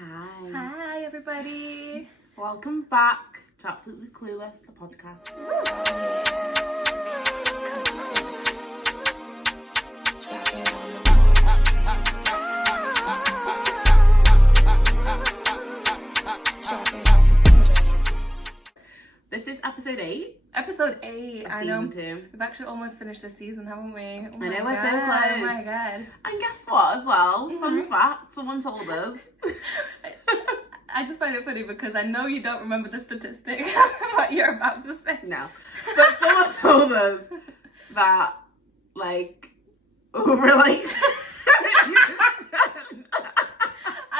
Hi. Hi, everybody. Welcome back to Absolutely Clueless, the podcast. This is episode 8. Episode 8. Of I season know. 2. We've actually almost finished the season, haven't we? Oh I know, my we're so God. close. Oh my God. And guess what as well? Mm-hmm. Fun fact, someone told us. I just find it funny because I know you don't remember the statistic what you're about to say. No. But someone told us that, we're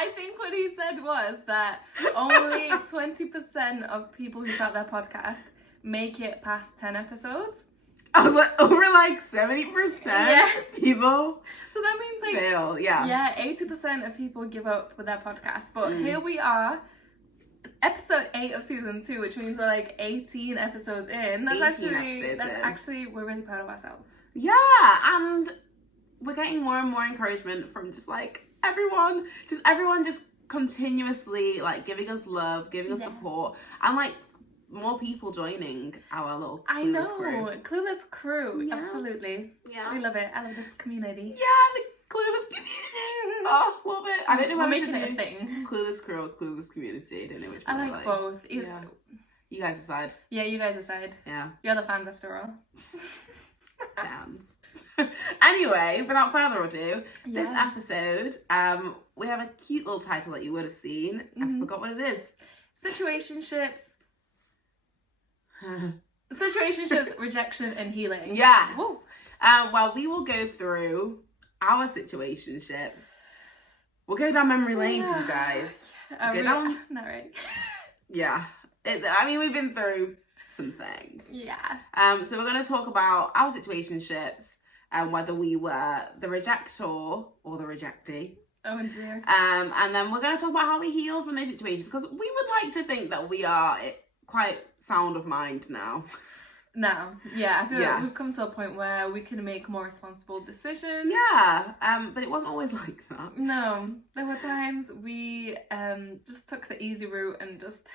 I think what he said was that only 20% of people who start their podcast make it past 10 episodes. I was like, over 70% people So that means fail, yeah. 80% of people give up with their podcast. But here we are, episode 8 of season 2, which means we're 18 episodes in. That's actually, we're really proud of ourselves. Yeah, and we're getting more and more encouragement from just everyone just continuously giving us love, giving us support, and more people joining our little Clueless crew. Clueless crew, Yeah. absolutely. Yeah. We love it. I love this community. Yeah, the Clueless community. Oh, love it. I don't know We're whether making to it a do thing. Clueless crew or Clueless community. I don't know which one. I like both. Yeah. You guys decide. Yeah, you guys decide. Yeah. You're the fans after all. Fans. Anyway, without further ado, this Yeah. episode, we have a cute little title that you would have seen. I forgot what it is. Situationships. Situationships, rejection, and healing. Yes. Woo. Well, we will go through our situationships. We'll go down memory lane for you guys. Go down. Not right. Yeah. We've been through some things. Yeah. So we're going to talk about our situationships and whether we were the rejector or the rejectee. Oh dear. And then we're going to talk about how we heal from those situations, because we would like to think that we are quite sound of mind now. Now, yeah, I feel like we've come to a point where we can make more responsible decisions. Yeah, but it wasn't always like that. No, there were times we just took the easy route and just...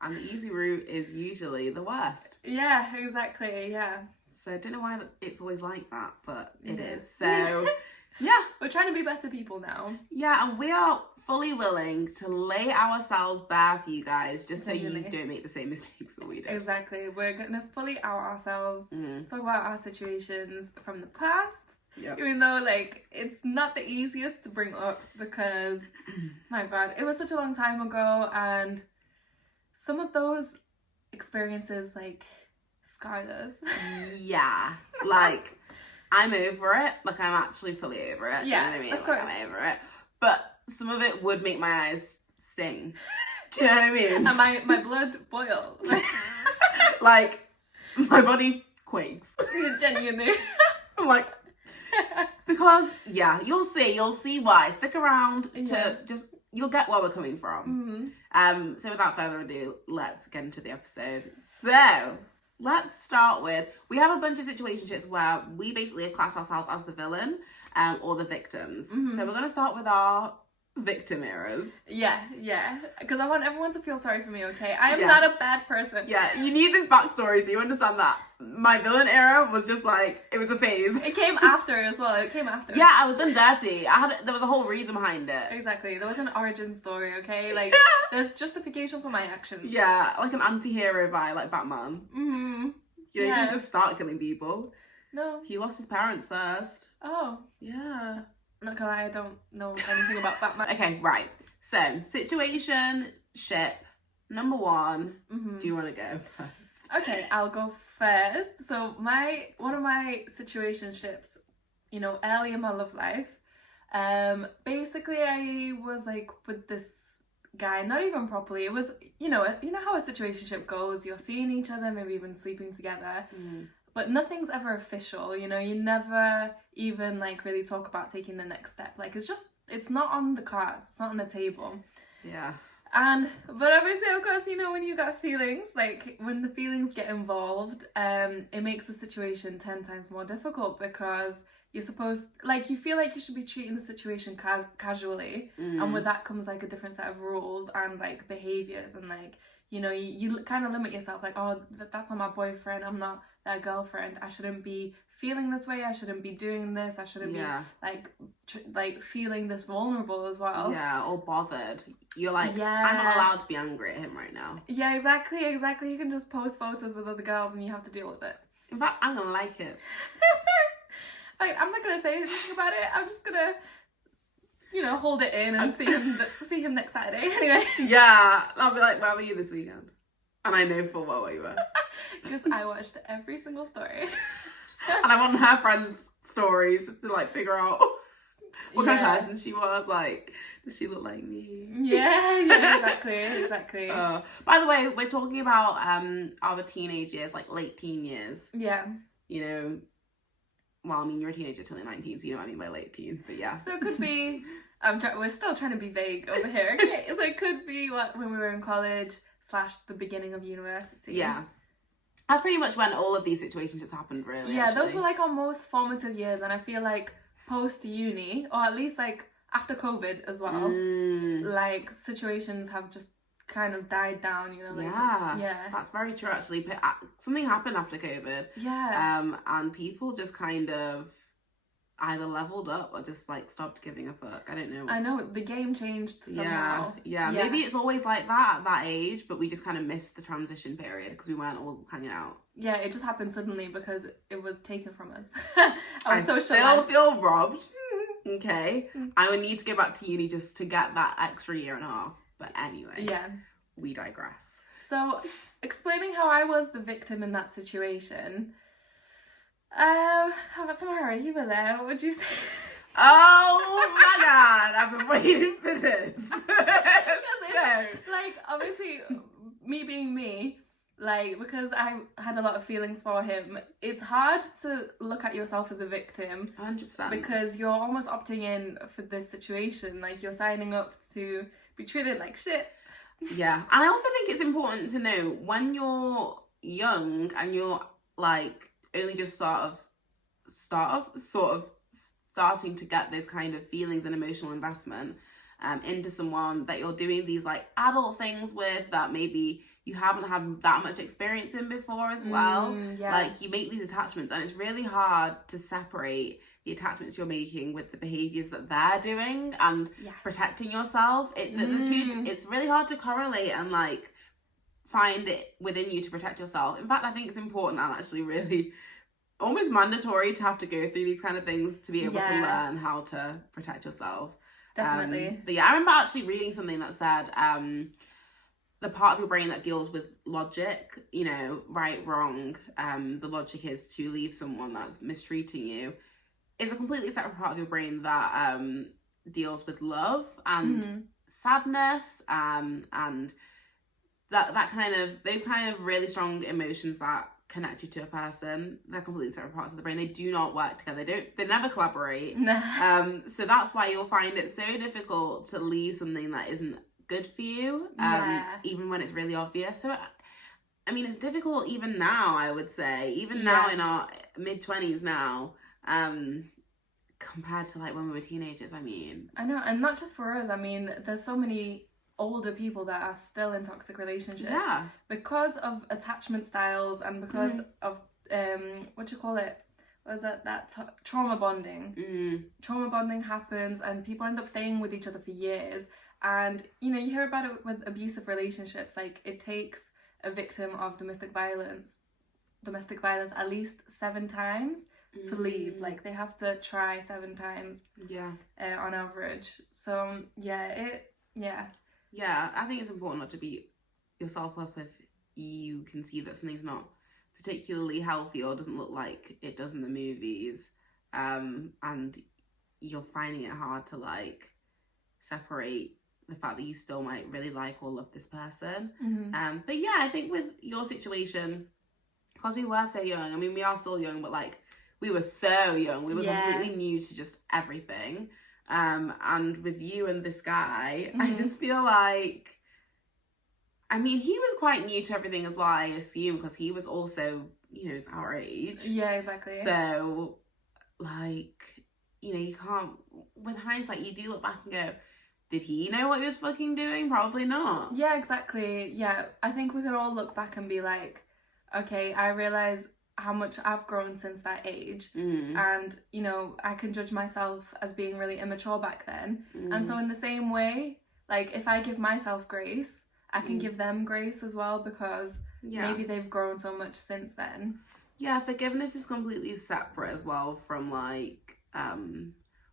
And the easy route is usually the worst. Yeah, exactly, yeah. So I don't know why it's always like that, but it is. Yeah. So, yeah. We're trying to be better people now. Yeah, and we are fully willing to lay ourselves bare for you guys, just so Genuinely. you don't make the same mistakes that we do. Exactly. We're going to fully out ourselves, talk about our situations from the past. Yep. Even though, it's not the easiest to bring up because, my God, it was such a long time ago, and some of those experiences, scarred us. Yeah. I'm over it. I'm actually fully over it. Yeah, you know what I mean? of course. I'm over it. But some of it would make my eyes sting. Do you know what I mean? And my blood boiled. My body quakes. Genuinely. I'm because, you'll see why. Stick around to you'll get where we're coming from. So without further ado, let's get into the episode. So, let's start with, we have a bunch of situationships where we basically have classed ourselves as the villain or the victims. So we're going to start with our victim eras. Yeah. Because I want everyone to feel sorry for me, okay? I am not a bad person. Yeah, you need this backstory so you understand that my villain era was just it was a phase. It came after as well. It came after. Yeah, I was done dirty. There was a whole reason behind it. Exactly. There was an origin story, okay? There's justification for my actions. Yeah, an anti-hero vibe, like Batman. You can just start killing people. No. He lost his parents first. Oh. Yeah. Not gonna lie, I don't know anything about Batman. Okay, right. So, situationship number 1. Do you want to go first? Okay, I'll go first. So one of my situationships, early in my love life, basically I was with this guy, not even properly. It was, you know how a situationship goes. You're seeing each other, maybe even sleeping together. But nothing's ever official, you never even really talk about taking the next step. It's not on the cards, it's not on the table. Yeah. But obviously, of course, when you got feelings, when the feelings get involved, it makes the situation 10 times more difficult because you're supposed, like, you feel like you should be treating the situation casually, and with that comes like a different set of rules and like behaviors, and like, you know, you kind of limit yourself, like, oh, that's not my boyfriend, I'm not their girlfriend, I shouldn't be feeling this way, I shouldn't be doing this, I shouldn't be like feeling this vulnerable as well. Yeah, or bothered. You're like, I'm not allowed to be angry at him right now. Yeah, exactly. You can just post photos with other girls and you have to deal with it. In fact, I'm gonna like it. Like, I'm not gonna say anything about it. I'm just gonna, you know, hold it in and see him next Saturday. Anyway. Yeah, I'll be like, where were you this weekend? And I know full well where you were. Because I watched every single story. And I'm on her friends' stories just to like figure out what kind of person she was. Like, does she look like me? Yeah, exactly. By the way, we're talking about our teenage years, like late teen years. Yeah. You know, well, I mean, you're a teenager till you're 19, so you know what I mean by late teen. But yeah. So it could be. We're still trying to be vague over here. Okay, so it could be when we were in college / the beginning of university. Yeah. That's pretty much when all of these situations just happened, really. Yeah, those were like our most formative years, and I feel like post-uni, or at least like after COVID as well, like situations have just kind of died down, you know? Like, yeah. That's very true, actually. Something happened after COVID. Yeah. And people just kind of either leveled up or just like stopped giving a fuck. I don't know. I know, the game changed somehow. Yeah. Maybe it's always like that at that age, but we just kind of missed the transition period because we weren't all hanging out. Yeah, it just happened suddenly because it was taken from us. I still feel robbed. Okay. I would need to go back to uni just to get that extra year and a half. But anyway. Yeah. We digress. So, explaining how I was the victim in that situation. How about Samara? You were there. What would you say? Oh my god, I've been waiting for this. Like, obviously, me being me, like, because I had a lot of feelings for him, it's hard to look at yourself as a victim. 100%. Because you're almost opting in for this situation. Like, you're signing up to be treated like shit. Yeah, and I also think it's important to know when you're young and you're like only just sort of starting to get those kind of feelings and emotional investment into someone that you're doing these like adult things with that maybe you haven't had that much experience in before as well. Like, you make these attachments and it's really hard to separate the attachments you're making with the behaviours that they're doing and protecting yourself. It's really hard to correlate and like find it within you to protect yourself. In fact, I think it's important and actually really almost mandatory to have to go through these kind of things to be able to learn how to protect yourself. Definitely. But yeah, I remember actually reading something that said the part of your brain that deals with logic, you know, right, wrong, the logic is to leave someone that's mistreating you, is a completely separate part of your brain that deals with love and sadness and that kind of, those kind of really strong emotions that connect you to a person. They're completely separate parts of the brain. They do not work together. They never collaborate. So that's why you'll find it so difficult to leave something that isn't good for you, even when it's really obvious. So I mean, it's difficult even now, I would say, even now in our mid-20s now, compared to like when we were teenagers. I mean, I know, and not just for us. I mean, there's so many older people that are still in toxic relationships because of attachment styles and because of what do you call it, what is that trauma bonding. Trauma bonding happens and people end up staying with each other for years. And you know, you hear about it with abusive relationships, like it takes a victim of domestic violence at least 7 times to leave. Like, they have to try 7 times on average. So I think it's important not to beat yourself up if you can see that something's not particularly healthy or doesn't look like it does in the movies, and you're finding it hard to like separate the fact that you still might really like or love this person. But yeah, I think with your situation, because we were so young, I mean, we are still young, but like, we were so young, we were completely new to just everything. And with you and this guy, I just feel like, I mean, he was quite new to everything as well, I assume, because he was also, you know, our age. Yeah, exactly. So like, you know, you can't, with hindsight, you do look back and go, did he know what he was fucking doing? Probably not. Yeah, exactly. Yeah, I think we can all look back and be like, okay, I realise how much I've grown since that age. And, you know, I can judge myself as being really immature back then. And so in the same way, like, if I give myself grace, I can give them grace as well, because maybe they've grown so much since then. Yeah, forgiveness is completely separate as well from, like,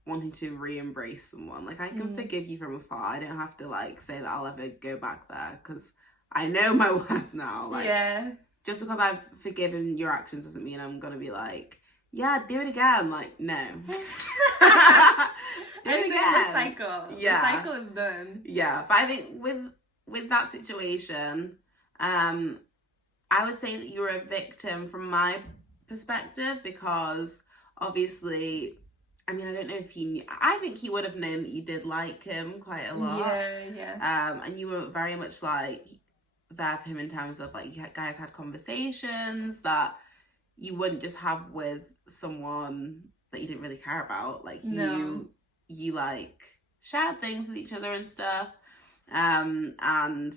wanting to re-embrace someone. Like, I can forgive you from afar. I don't have to, like, say that I'll ever go back there, because I know my worth now. Like, just because I've forgiven your actions doesn't mean I'm gonna be like, yeah, do it again. Like, no. Do it again. The cycle. Yeah. The cycle is done. Yeah, but I think with that situation, I would say that you were a victim from my perspective, because obviously, I mean, I don't know if he knew. I think he would have known that you did like him quite a lot. Yeah. And you were very much like there for him in terms of, like, you guys had conversations that you wouldn't just have with someone that you didn't really care about. Like, you like shared things with each other and stuff. And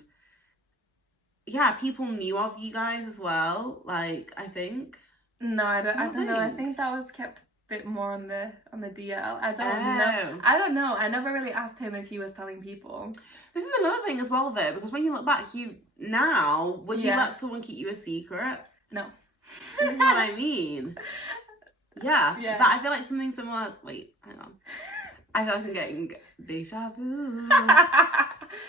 yeah, people knew of you guys as well. Like, I think. No, I don't know. I think that was kept a bit more on the DL. I don't know. I never really asked him if he was telling people. This is another thing as well, though, because when you look back, would you let someone keep you a secret? No. This is what I mean. Yeah. But I feel like something similar. Wait, hang on. I feel like I'm getting deja vu.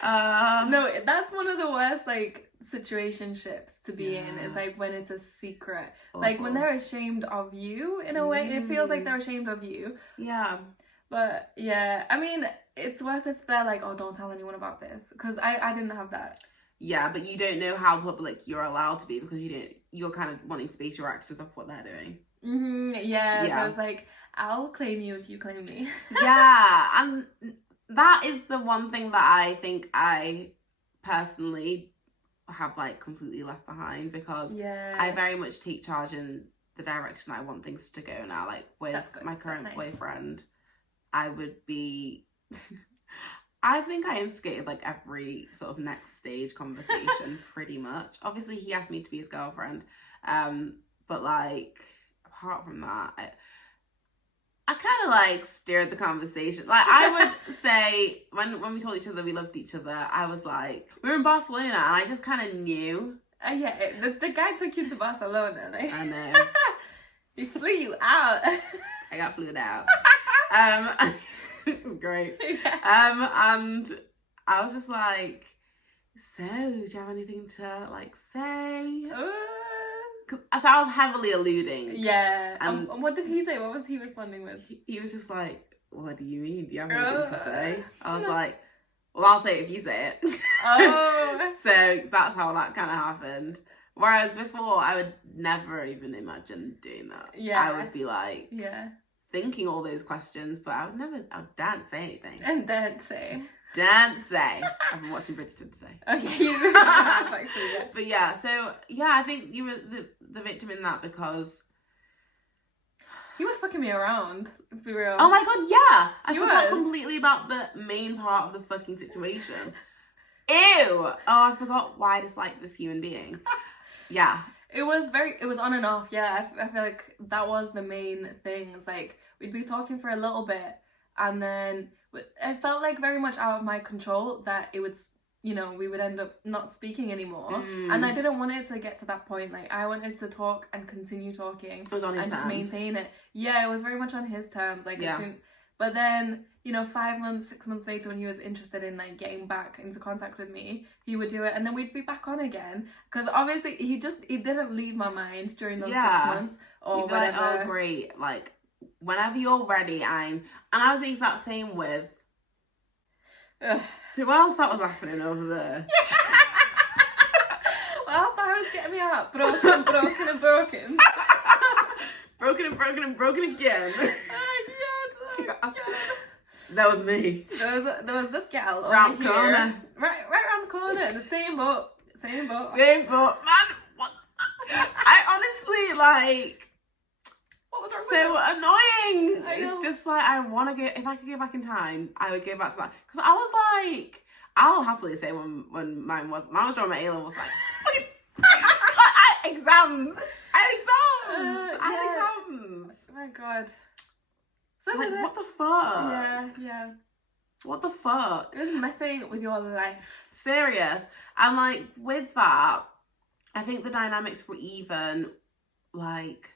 No, that's one of the worst, like, situationships to be in. Is like when it's a secret. It's like when they're ashamed of you in a way. It feels like they're ashamed of you. Yeah. But yeah, I mean, it's worse if they're like, oh, don't tell anyone about this, because I didn't have that. Yeah, but you don't know how public you're allowed to be, because you're kind of wanting to base your actions off what they're doing. Yeah, so it's like, I'll claim you if you claim me. Yeah, and that is the one thing that I think I personally have, like, completely left behind, because I very much take charge in the direction I want things to go now. Like, with my current boyfriend, I would be I think I instigated, like, every sort of next stage conversation pretty much. Obviously, he asked me to be his girlfriend, but, like, apart from that, I kind of, like, steered the conversation. Like, I would say, when we told each other we loved each other, I was like, we were in Barcelona, and I just kind of knew. Yeah, the guy took you to Barcelona. Like. I know. He flew you out. I got flew out. It was great. Yeah. And I was just like, so, do you have anything to, like, say? So I was heavily alluding. Yeah. And what did he say? What was he responding with? He was just like, what do you mean? Do you have anything to say? I was like, well, I'll say it if you say it. Oh. So that's how that kind of happened. Whereas before, I would never even imagine doing that. Yeah. I would be like, thinking all those questions, but I would dance say anything. And dance say. Dance say. I've been watching Bridgerton today. Okay, you have actually, yeah. But yeah, so yeah, I think you were the victim in that, because he was fucking me around. Let's be real. Oh my god, yeah! I forgot completely about the main part of the fucking situation. Ew! Oh, I forgot why I dislike this human being. Yeah. It was on and off, yeah. I feel like that was the main thing. It's like, we'd be talking for a little bit, and then it felt like very much out of my control that it would, you know, we would end up not speaking anymore. And I didn't want it to get to that point. Like, I wanted to talk and continue talking. It was on his terms. Just maintain it. Yeah, it was very much on his terms. Like, but then, you know, 5 months, 6 months later, when he was interested in, like, getting back into contact with me, he would do it, and then we'd be back on again. Because obviously he didn't leave my mind during those 6 months or whatever. Like, oh great, like, whenever you're ready, and I was the exact same with. So whilst that was happening over there. Whilst that was getting me out, broken and broken and broken. Broken and broken and broken again. Oh God. That was me. There was this gal round over here. Corner. Right around the corner. The same boat. Man, what? I honestly, like, what was wrong so with us? annoying. I know. It's just like, I want to go, if I could go back in time, I would go back to that. Because I was like, I'll happily say when mine was drawing my A-level, was like, exams. I had exams. Oh my god. Like, what the fuck? Yeah. What the fuck? It was messing with your life. Serious. And like, with that, I think the dynamics were even, like,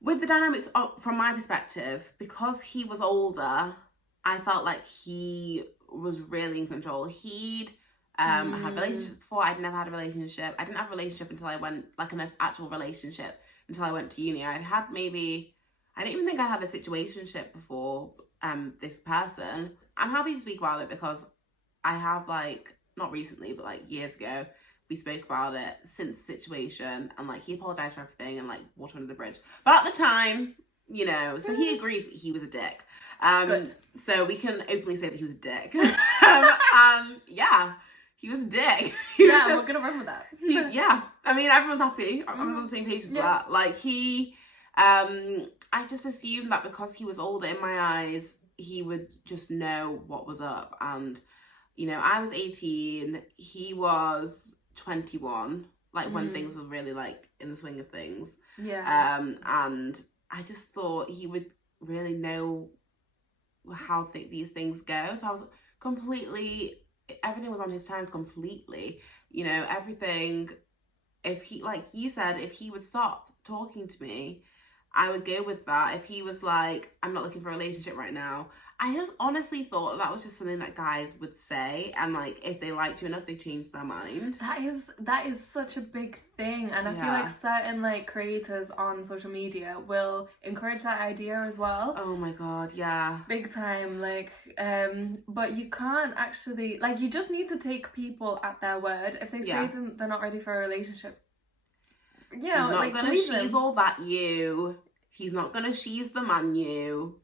with the dynamics from my perspective, because he was older, I felt like he was really in control. He'd had relationships before. I'd never had a relationship. I didn't have a relationship until I went, like, an actual relationship, until I went to uni. I didn't even think I'd had a situationship before this person. I'm happy to speak about it because I have, like, not recently, but like years ago, we spoke about it since the situation, and like he apologized for everything and like water under the bridge. But at the time, you know, so he agrees that he was a dick. Good. So we can openly say that he was a dick. Yeah, he was a dick. We're gonna run with that. Yeah, I mean, everyone's happy. Everyone's on the same page as that. Like I just assumed that because he was older, in my eyes, he would just know what was up. And, you know, I was 18, he was 21, like when things were really like in the swing of things. Yeah. And I just thought he would really know how these things go. So I was everything was on his terms completely. You know, everything, if he, like you said, if he would stop talking to me, I would go with that. If he was like, I'm not looking for a relationship right now, I just honestly thought that was just something that guys would say, and like if they liked you enough, they changed their mind. That is such a big thing, and I feel like certain like creators on social media will encourage that idea as well. Oh my god, yeah, big time. Like but you can't actually, like, you just need to take people at their word. If they say they're not ready for a relationship, you know, he's not like, gonna she's all that you. He's not gonna she's the man you.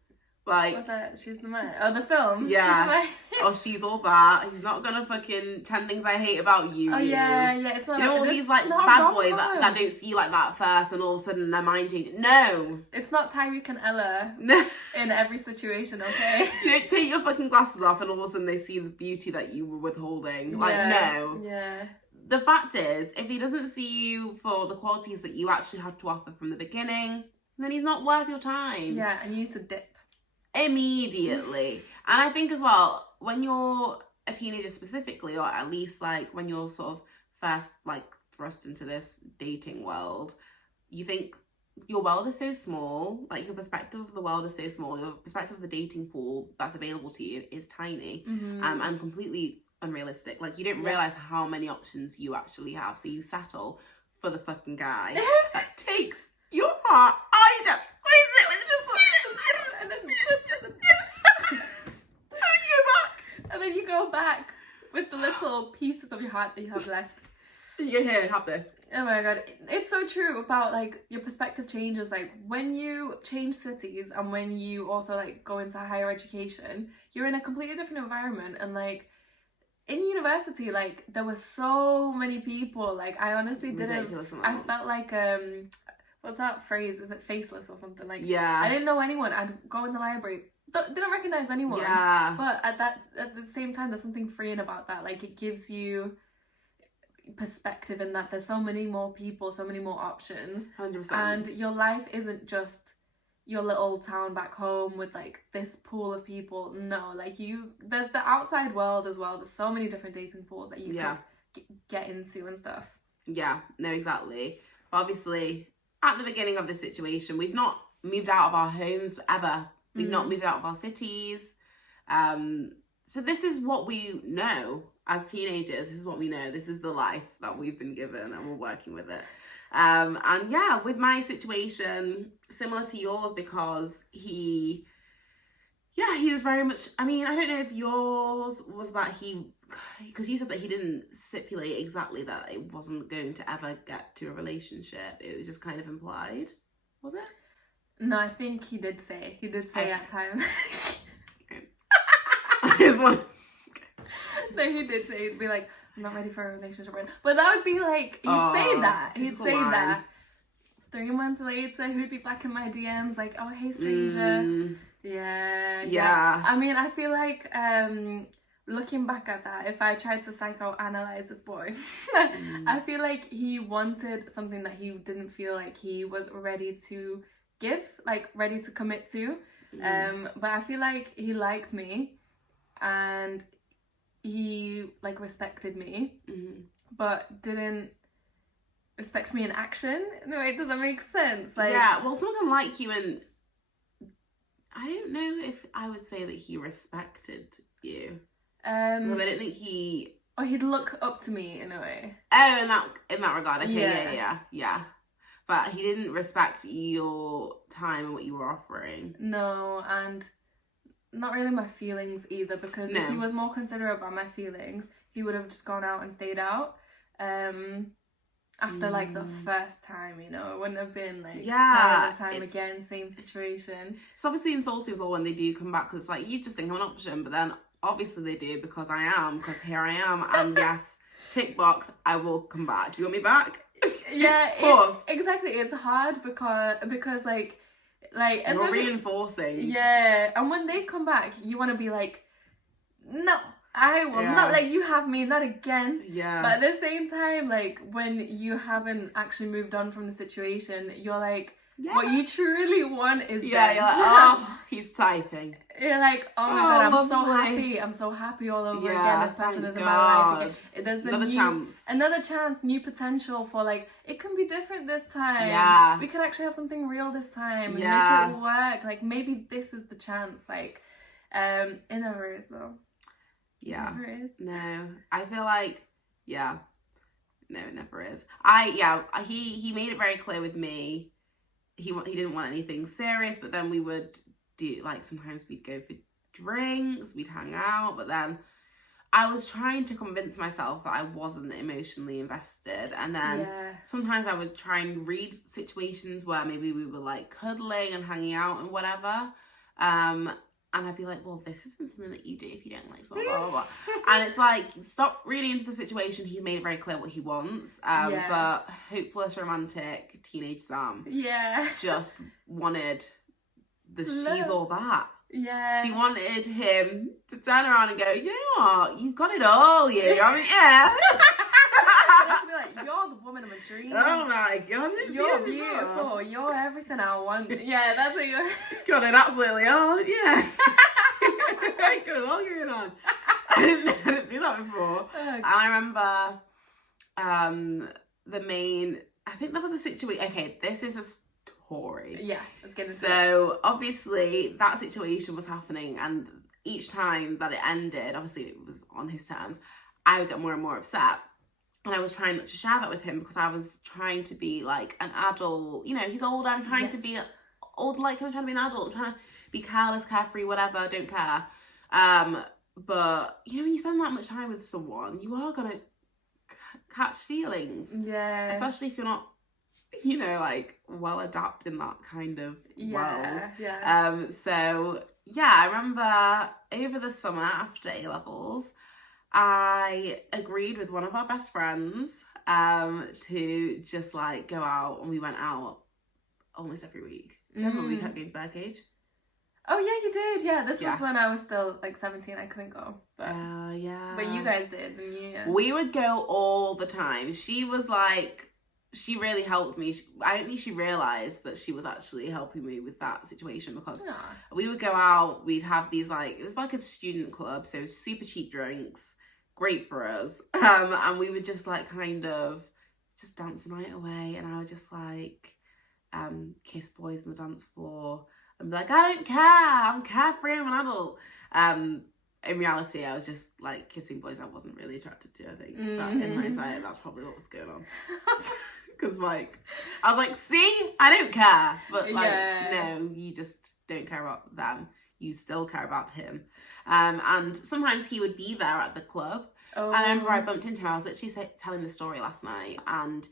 Like, what's that? She's the man. Oh, the film. Yeah. She's all that. He's not gonna fucking 10 things I hate about you. Oh yeah. It's not. You know all these like bad boys that don't see you like that first, and all of a sudden their mind changes. No. It's not Tyreek and Ella. No. In every situation, okay. You don't take your fucking glasses off, and all of a sudden they see the beauty that you were withholding. Like, no. Yeah. The fact is, if he doesn't see you for the qualities that you actually had to offer from the beginning, then he's not worth your time. Yeah, and you need to dip. Immediately. And I think as well, when you're a teenager specifically, or at least like when you're sort of first like thrust into this dating world, you think your world is so small, like your perspective of the world is so small, your perspective of the dating pool that's available to you is tiny, and completely unrealistic. Like, you don't realise how many options you actually have, so you settle for the fucking guy that takes your heart. I just squeeze it with just and then twist it. And then you go back with the little pieces of your heart that you have left. Yeah, here, have this. Oh my god, it's so true about like your perspective changes. Like when you change cities and when you also like go into higher education, you're in a completely different environment. And like in university, like there were so many people. Like I honestly didn't. I felt like what's that phrase? Is it faceless or something? Like I didn't know anyone. I'd go in the library. Didn't recognize anyone. Yeah. But at the same time, there's something freeing about that. Like it gives you perspective in that there's so many more people, so many more options. 100%. And your life isn't just your little town back home with like this pool of people. No, like there's the outside world as well. There's so many different dating pools that you could get into and stuff. Yeah, no, exactly. But obviously, at the beginning of this situation, we've not moved out of our homes ever. We've not moved out of our cities. So this is what we know as teenagers. This is what we know. This is the life that we've been given, and we're working with it. And yeah, with my situation, similar to yours, because he was very much, I mean, I don't know if yours was that because you said that he didn't stipulate exactly that it wasn't going to ever get to a relationship. It was just kind of implied. Was it? No, I think he did say at times. I just want. No, he did say, he'd be like, I'm not ready for a relationship right now. But that would be like, he'd say that. 3 months later, who'd be back in my DMs like, oh, hey, stranger. Yeah. I mean, I feel like looking back at that, if I tried to psychoanalyze this boy, I feel like he wanted something that he didn't feel like he was ready to give, like ready to commit to. But I feel like he liked me and he like respected me, but didn't respect me in action. No, it doesn't make sense. Like, yeah, well, someone can like you, and I don't know if I would say that he respected you. I don't think he. Or he'd look up to me in a way. Oh, in that regard, okay, yeah. But he didn't respect your time and what you were offering. No, and not really my feelings either, because if he was more considerate about my feelings, he would have just gone out and stayed out. After like the first time, you know, it wouldn't have been like time and time again, same situation. It's obviously insulting as well when they do come back, because it's like, you just think I'm an option, but then obviously they do, because here I am, and yes, tick box, I will come back. Do you want me back? Yeah, of course. Exactly. It's hard because like you're reinforcing. Yeah, and when they come back, you want to be like, no, I will not let you have me, not again. Yeah. But at the same time, like when you haven't actually moved on from the situation, you're like, what you truly want is you're like, oh, he's typing. You're like, oh my god, I'm so happy all over again. This person is in my life again. There's another chance, new potential for like, it can be different this time. Yeah. We can actually have something real this time and make it work. Like maybe this is the chance. Like, it never is though. Yeah. It never is. No, I feel like, no, it never is. He made it very clear with me. He didn't want anything serious, but then we would do, like, sometimes we'd go for drinks, we'd hang out, but then I was trying to convince myself that I wasn't emotionally invested, and then sometimes I would try and read situations where maybe we were like cuddling and hanging out and whatever, and I'd be like, well, this isn't something that you do if you don't like blah, blah, blah. And it's like, stop reading into the situation. He made it very clear what he wants. But hopeless, romantic, teenage Sam just wanted she's all that. Yeah. She wanted him to turn around and go, you know what? You got it all, you. I mean, yeah. To be like, you're the woman of my dreams. Oh my god, you're beautiful. You're everything I want. Yeah, that's what you're. Got it absolutely all. Yeah. I got it all going on. I didn't see that before. And I remember, I think there was a situation. Okay, this is a story. Yeah, let's get into it. So obviously that situation was happening, and each time that it ended, obviously it was on his terms, I would get more and more upset. And I was trying not to share that with him, because I was trying to be like an adult. You know, he's older. I'm trying to be old, like I'm trying to be an adult. I'm trying to be careless, carefree, whatever. Don't care. But you know, when you spend that much time with someone, you are gonna catch feelings. Yeah. Especially if you're not, you know, like well adapted in that kind of world. Yeah. So yeah, I remember over the summer after A-levels, I agreed with one of our best friends to just like go out, and we went out almost every week. Do you remember we kept going to Birdcage? Oh yeah, you did. Yeah, this was when I was still like 17. I couldn't go, but but you guys did. We would go all the time. She was like, she really helped me. I don't think she realised that she was actually helping me with that situation, because we would go out, we'd have these like, it was like a student club, so super cheap drinks, great for us, and we would just like kind of just dance the night away, and I would just like kiss boys on the dance floor and be like, I don't care, I'm carefree, I'm an adult. In reality, I was just like kissing boys I wasn't really attracted to, I think. But in hindsight, that's probably what was going on. Because like, I was like, see, I don't care. But like, no, you just don't care about them. You still care about him. And sometimes he would be there at the club. And I remember I bumped into him. I was literally telling the story last night, and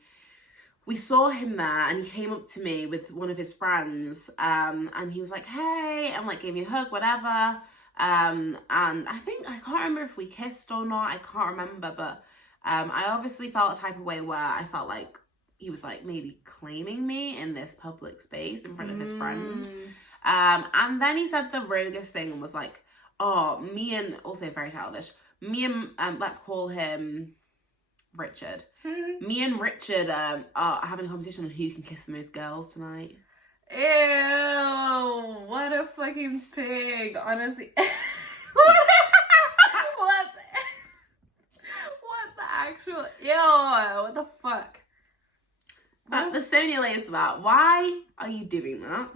we saw him there, and he came up to me with one of his friends, and he was like, hey, and like gave me a hug, whatever. And I can't remember if we kissed or not, I can't remember, but I obviously felt a type of way where I felt like he was like maybe claiming me in this public space in front of his friend. And then he said the roguest thing and was like, oh, me and, also very childish, me and, let's call him Richard. Me and Richard are having a competition on who can kiss the most girls tonight. Ew, what a fucking pig, honestly. What the actual, ew, what the fuck? The Sonia layers for that. Why are you doing that?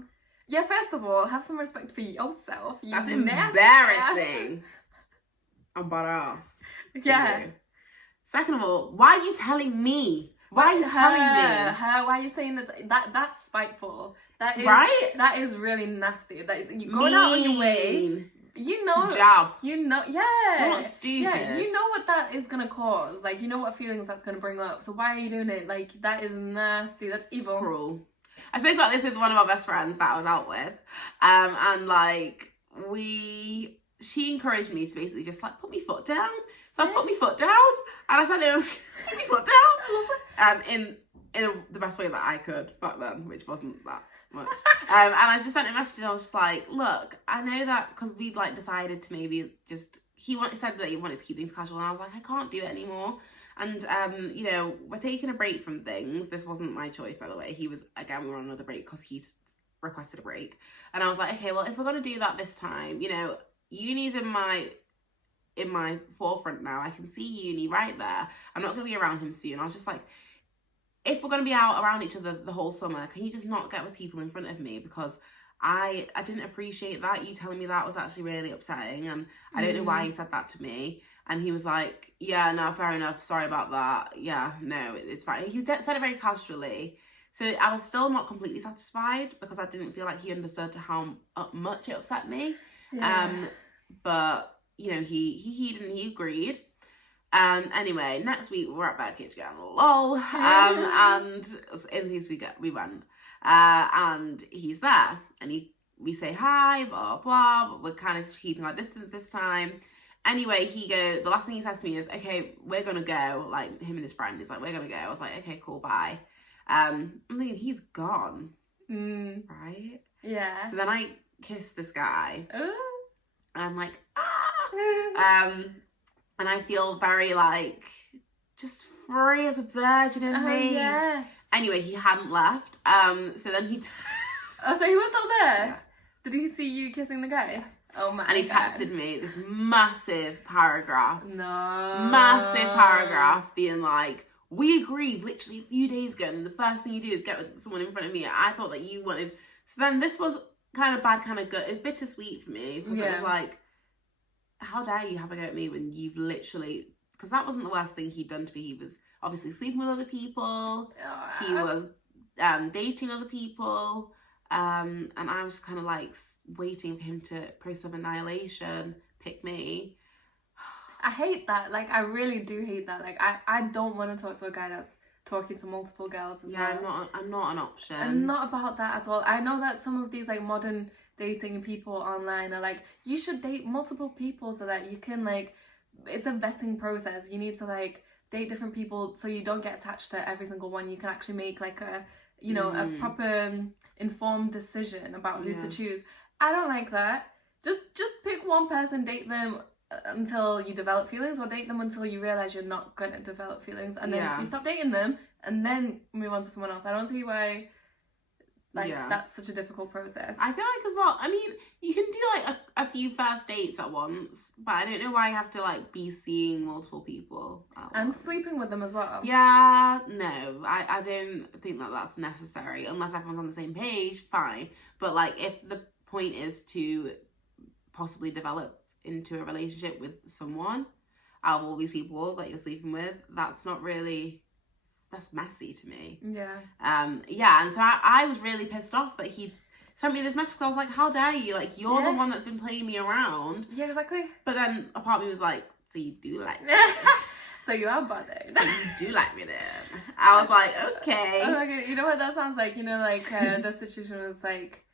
Yeah, first of all, have some respect for yourself. You That's nasty embarrassing. Embarrassed. Yeah. Second of all, why are you telling me? Why are you telling me? Why are you saying that? That's spiteful. That is right. That is really nasty. That you going out on your way. You know, jab. You know, yeah. Not stupid. Yeah, you know what that is gonna cause. Like, you know what feelings that's gonna bring up. So why are you doing it? Like, that is nasty. That's evil. It's cruel. I spoke about this with one of our best friends that I was out with, and like she encouraged me to basically just like put my foot down. So I put my foot down, and I said, "Put my foot down," in the best way that I could back then, which wasn't that much. And I just sent a message. I was just like, "Look, I know that because we'd like decided to maybe just." He said that he wanted to keep things casual, and I was like, "I can't do it anymore." And, you know, we're taking a break from things. This wasn't my choice, by the way. We were on another break because he's requested a break. And I was like, okay, well, if we're going to do that this time, you know, uni's in my forefront now. I can see uni right there. I'm not going to be around him soon. I was just like, if we're going to be out around each other the whole summer, can you just not get with people in front of me? Because I didn't appreciate that. You telling me that was actually really upsetting. And I don't know why he said that to me. And he was like, yeah, no, fair enough. Sorry about that. Yeah, no, it's fine. He said it very casually. So I was still not completely satisfied because I didn't feel like he understood how much it upset me. Yeah. But, you know, he heeded and he agreed. Anyway, next week we're at Birdcage again. Lol. And in case we went. And he's there. And we say hi, blah, blah. But we're kind of keeping our distance this time. Anyway, the last thing he says to me is, okay, we're going to go. Like, him and his friend is like, we're going to go. I was like, okay, cool, bye. I'm thinking, he's gone. Right? Yeah. So then I kiss this guy. Ooh. And I'm like, ah! And I feel very, like, just free as a bird, you know what I mean? Yeah. Anyway, he hadn't left. So then he... Oh, so he was still there? Yeah. Did he see you kissing the guy? Yes. Oh my god. And he texted me this massive paragraph. No. Massive paragraph being like, we agreed literally a few days ago and the first thing you do is get with someone in front of me. I thought that you wanted... So then this was kind of bad, kind of good. It's bittersweet for me because it was like, how dare you have a go at me when you've literally... Because that wasn't the worst thing he'd done to me. He was obviously sleeping with other people. He was dating other people. And I was kind of like waiting for him to post some annihilation, pick me. I hate that. Like, I really do hate that. Like, I don't want to talk to a guy that's talking to multiple girls as well. I'm not an option. I'm not about that at all. I know that some of these like modern dating people online are like, you should date multiple people so that you can like, it's a vetting process. You need to like date different people so you don't get attached to every single one. You can actually make like a, you know, a proper informed decision about who to choose. I don't like that. Just pick one person, date them until you develop feelings, or date them until you realize you're not going to develop feelings, and then you stop dating them and then move on to someone else. I don't see why that's such a difficult process. I feel like as well, I mean, you can do like a few first dates at once, but I don't know why you have to like be seeing multiple people at and once. Sleeping with them as well. Yeah, no, I don't think that that's necessary unless everyone's on the same page. Fine, but like if the point is to possibly develop into a relationship with someone out of all these people that you're sleeping with, that's messy to me. Yeah. And so I was really pissed off that he sent me this message. I was like, how dare you? Like, you're the one that's been playing me around. Yeah, exactly. But then a part of me was like, so you do like me. So you are bothered. So you do like me then. I was like, okay. Oh my god, you know what that sounds like? You know, like the situation was like,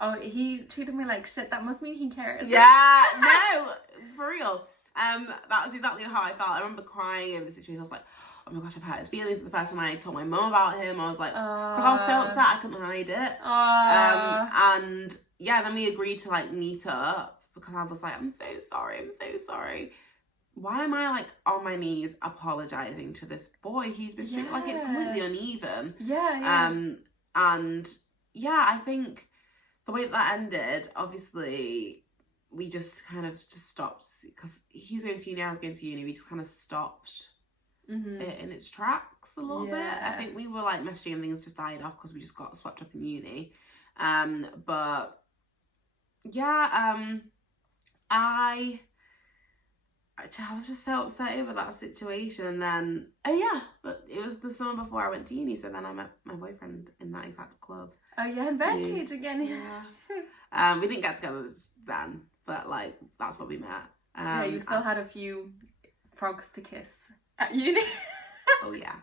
oh, he treated me like shit. That must mean he cares. Yeah, no, for real. That was exactly how I felt. I remember crying over the situation. I was like, oh my gosh, I've hurt his feelings. The first time I told my mum about him, I was like, because I was so upset, I couldn't hide it. And yeah, then we agreed to like meet up because I was like, I'm so sorry. Why am I like on my knees apologizing to this boy? He's been treated like it's completely uneven. And yeah, I think the way that ended, obviously, we just kind of just stopped because he's going to uni, I was going to uni. We just kind of stopped it in its tracks a little bit. I think we were like messaging and things just died off because we just got swept up in uni. But yeah, I was just so upset over that situation. And then, but it was the summer before I went to uni, so then I met my boyfriend in that exact club. Oh yeah, in Birdcage again. We didn't get together then, but like that's what we met. Yeah, you still had a few frogs to kiss at uni. Oh yeah.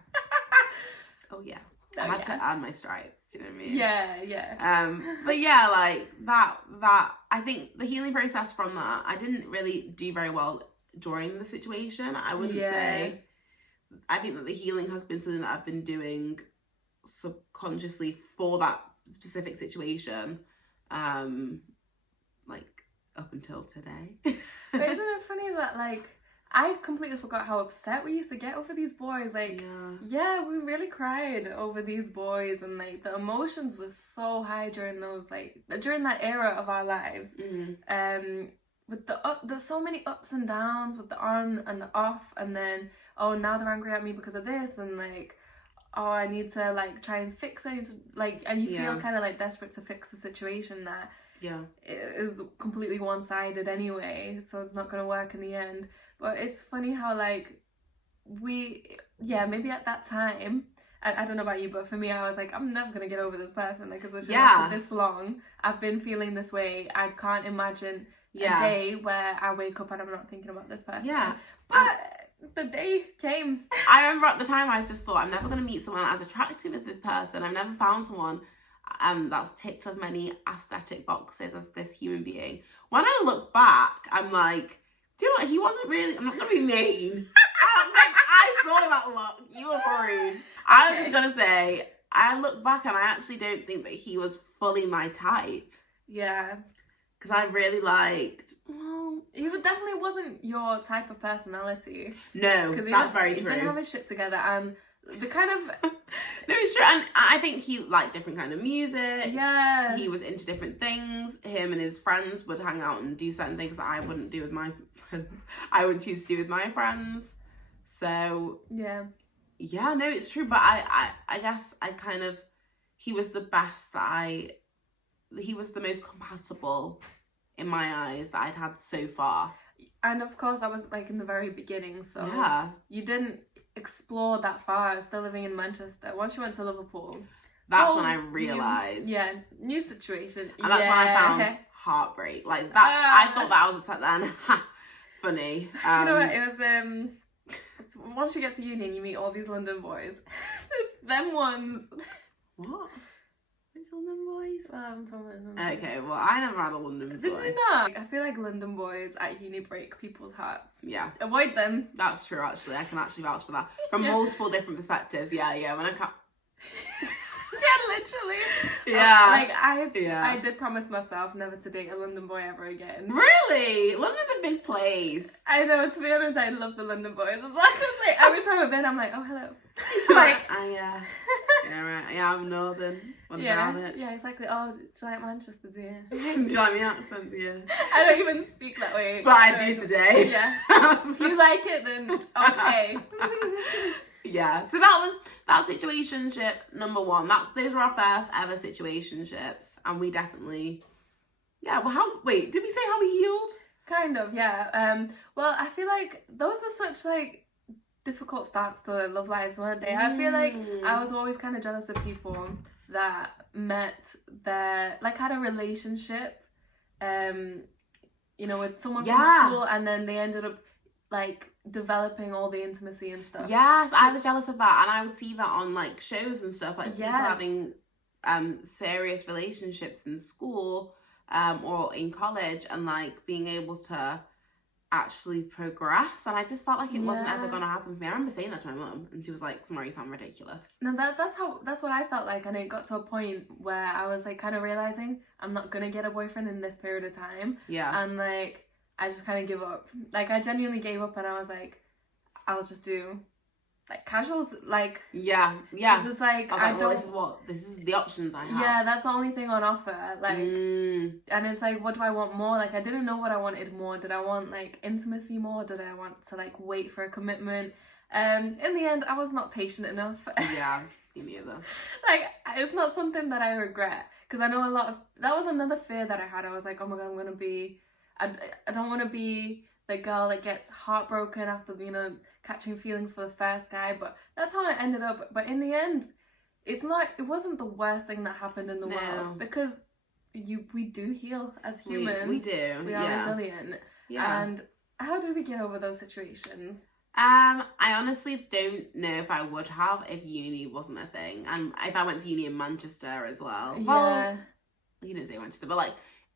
I had to earn my stripes, do you know what I mean? Yeah. But yeah, like that I think the healing process from that, I didn't really do very well during the situation. I wouldn't say. I think that the healing has been something that I've been doing subconsciously for that specific situation, like up until today. But isn't it funny that like I completely forgot how upset we used to get over these boys. Like, yeah, we really cried over these boys, and like the emotions were so high during that era of our lives. With there's so many ups and downs with the on and the off, and then now they're angry at me because of this, and like I need to like try and fix it, and you feel kind of like desperate to fix a situation that is completely one-sided anyway, so it's not going to work in the end. But it's funny how like maybe at that time, I don't know about you, but for me I was like, I'm never going to get over this person, like it's literally after this long I've been feeling this way. I can't imagine a day where I wake up and I'm not thinking about this person. But the day came. I remember at the time I just thought, I'm never going to meet someone as attractive as this person. I've never found someone that's ticked as many aesthetic boxes as this human being. When I look back, I'm like, do you know what? He wasn't really, I'm not going to be mean. I saw that look. You were worried. I was just going to say, I look back and I actually don't think that he was fully my type. Yeah. Because I really liked... He definitely wasn't your type of personality. No, that's very true. He didn't have his shit together, and the kind of... No, it's true. And I think he liked different kind of music. Yeah. He was into different things. Him and his friends would hang out and do certain things that I wouldn't do with my friends. I wouldn't choose to do with my friends. So... Yeah. Yeah, no, it's true. But I guess I kind of... He was the best that he was the most compatible in my eyes that I'd had so far. And of course, I was like in the very beginning, so you didn't explore that far, still living in Manchester. Once you went to Liverpool, that's when I realised. New situation. And that's when I found heartbreak. Like that, I thought that I was upset then. Funny. You know what, it was, it's, once you get to uni and you meet all these London boys, it's them ones. What? Which London boys? Okay, well, I never had a London boy. Did you not? I feel like London boys at uni break people's hearts. Yeah. Avoid them. That's true, actually. I can actually vouch for that. From multiple different perspectives. Yeah. When I can't... Yeah, literally. Yeah. I did promise myself never to date a London boy ever again. Really? London's a big place. I know, to be honest, I love the London boys. It's like every time I've been, I'm like, oh, hello. I'm northern. What about it? Yeah, exactly. Oh, do you like Manchester, do you? Do you like my accent, do you? I don't even speak that way. But I do today. Yeah. If you like it, then okay. Yeah, so that was that situationship number one. Those were our first ever situationships, and we definitely, well, did we say how we healed? Kind of, yeah. Well, I feel like those were such like difficult starts to love lives, weren't they? I feel like I was always kind of jealous of people that had a relationship, with someone from school, and then they ended up like developing all the intimacy and stuff. Yes, I was jealous of that, and I would see that on like shows and stuff, like people having serious relationships in school or in college, and like being able to actually progress, and I just felt like it wasn't ever gonna happen for me. I remember saying that to my mum, and she was like, "Samara, you sound ridiculous." No, that's what I felt like, and it got to a point where I was like kind of realizing I'm not gonna get a boyfriend in this period of time. Yeah. And like I just kind of give up. Like I genuinely gave up, and I was like, I'll just do like casuals. Like yeah. This is like I was like, well, this is the options I have. Yeah, that's the only thing on offer. Like, and it's like, what do I want more? Like, I didn't know what I wanted more. Did I want like intimacy more? Did I want to like wait for a commitment? In the end, I was not patient enough. Yeah, me neither. Like, it's not something that I regret, because I know a lot of that was another fear that I had. I was like, oh my god, I'm gonna be. I don't want to be the girl that gets heartbroken after, you know, catching feelings for the first guy, but that's how I ended up. But in the end, it wasn't the worst thing that happened in the world, because we do heal as humans. We do. We are resilient. Yeah. And how did we get over those situations? I honestly don't know if I would have if uni wasn't a thing, and if I went to uni in Manchester as well. Well, you didn't say Manchester, but like,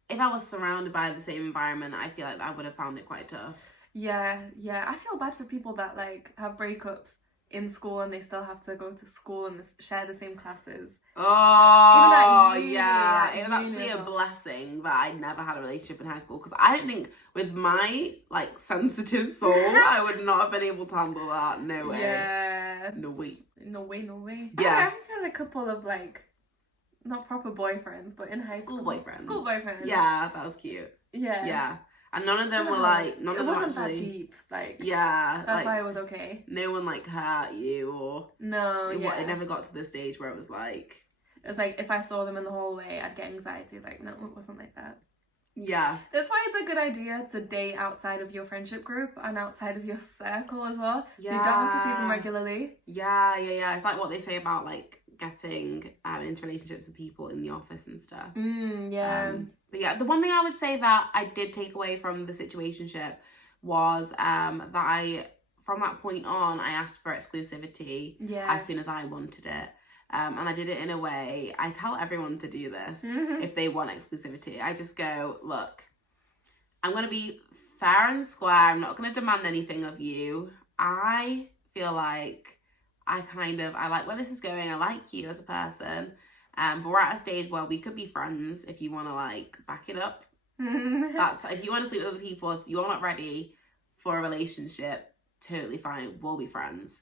if I was surrounded by the same environment, I feel like I would have found it quite tough. Yeah. I feel bad for people that like have breakups in school and they still have to go to school and share the same classes. Oh, yeah. It was actually a blessing that I never had a relationship in high school, because I don't think with my like sensitive soul I would not have been able to handle that. No way. Yeah. No way. Yeah. I had a couple of like, not proper boyfriends, but in high school. School boyfriends. Yeah, that was cute. Yeah. And none of them were like, none of them wasn't actually, that deep. Like, yeah, that's like, why it was okay. No one like hurt you, or it never got to the stage where it was like, if I saw them in the hallway, I'd get anxiety. Like, no, it wasn't like that. Yeah. That's why it's a good idea to date outside of your friendship group and outside of your circle as well. Yeah. So you don't have to see them regularly. Yeah. It's like what they say about like getting into relationships with people in the office and stuff. But yeah, the one thing I would say that I did take away from the situationship was that from that point on, I asked for exclusivity as soon as I wanted it. And I did it in a way, I tell everyone to do this if they want exclusivity. I just go, look, I'm going to be fair and square. I'm not going to demand anything of you. I feel like I like where this is going. I like you as a person. But we're at a stage where we could be friends if you want to like back it up. That's if you want to sleep with other people, if you're not ready for a relationship, totally fine. We'll be friends.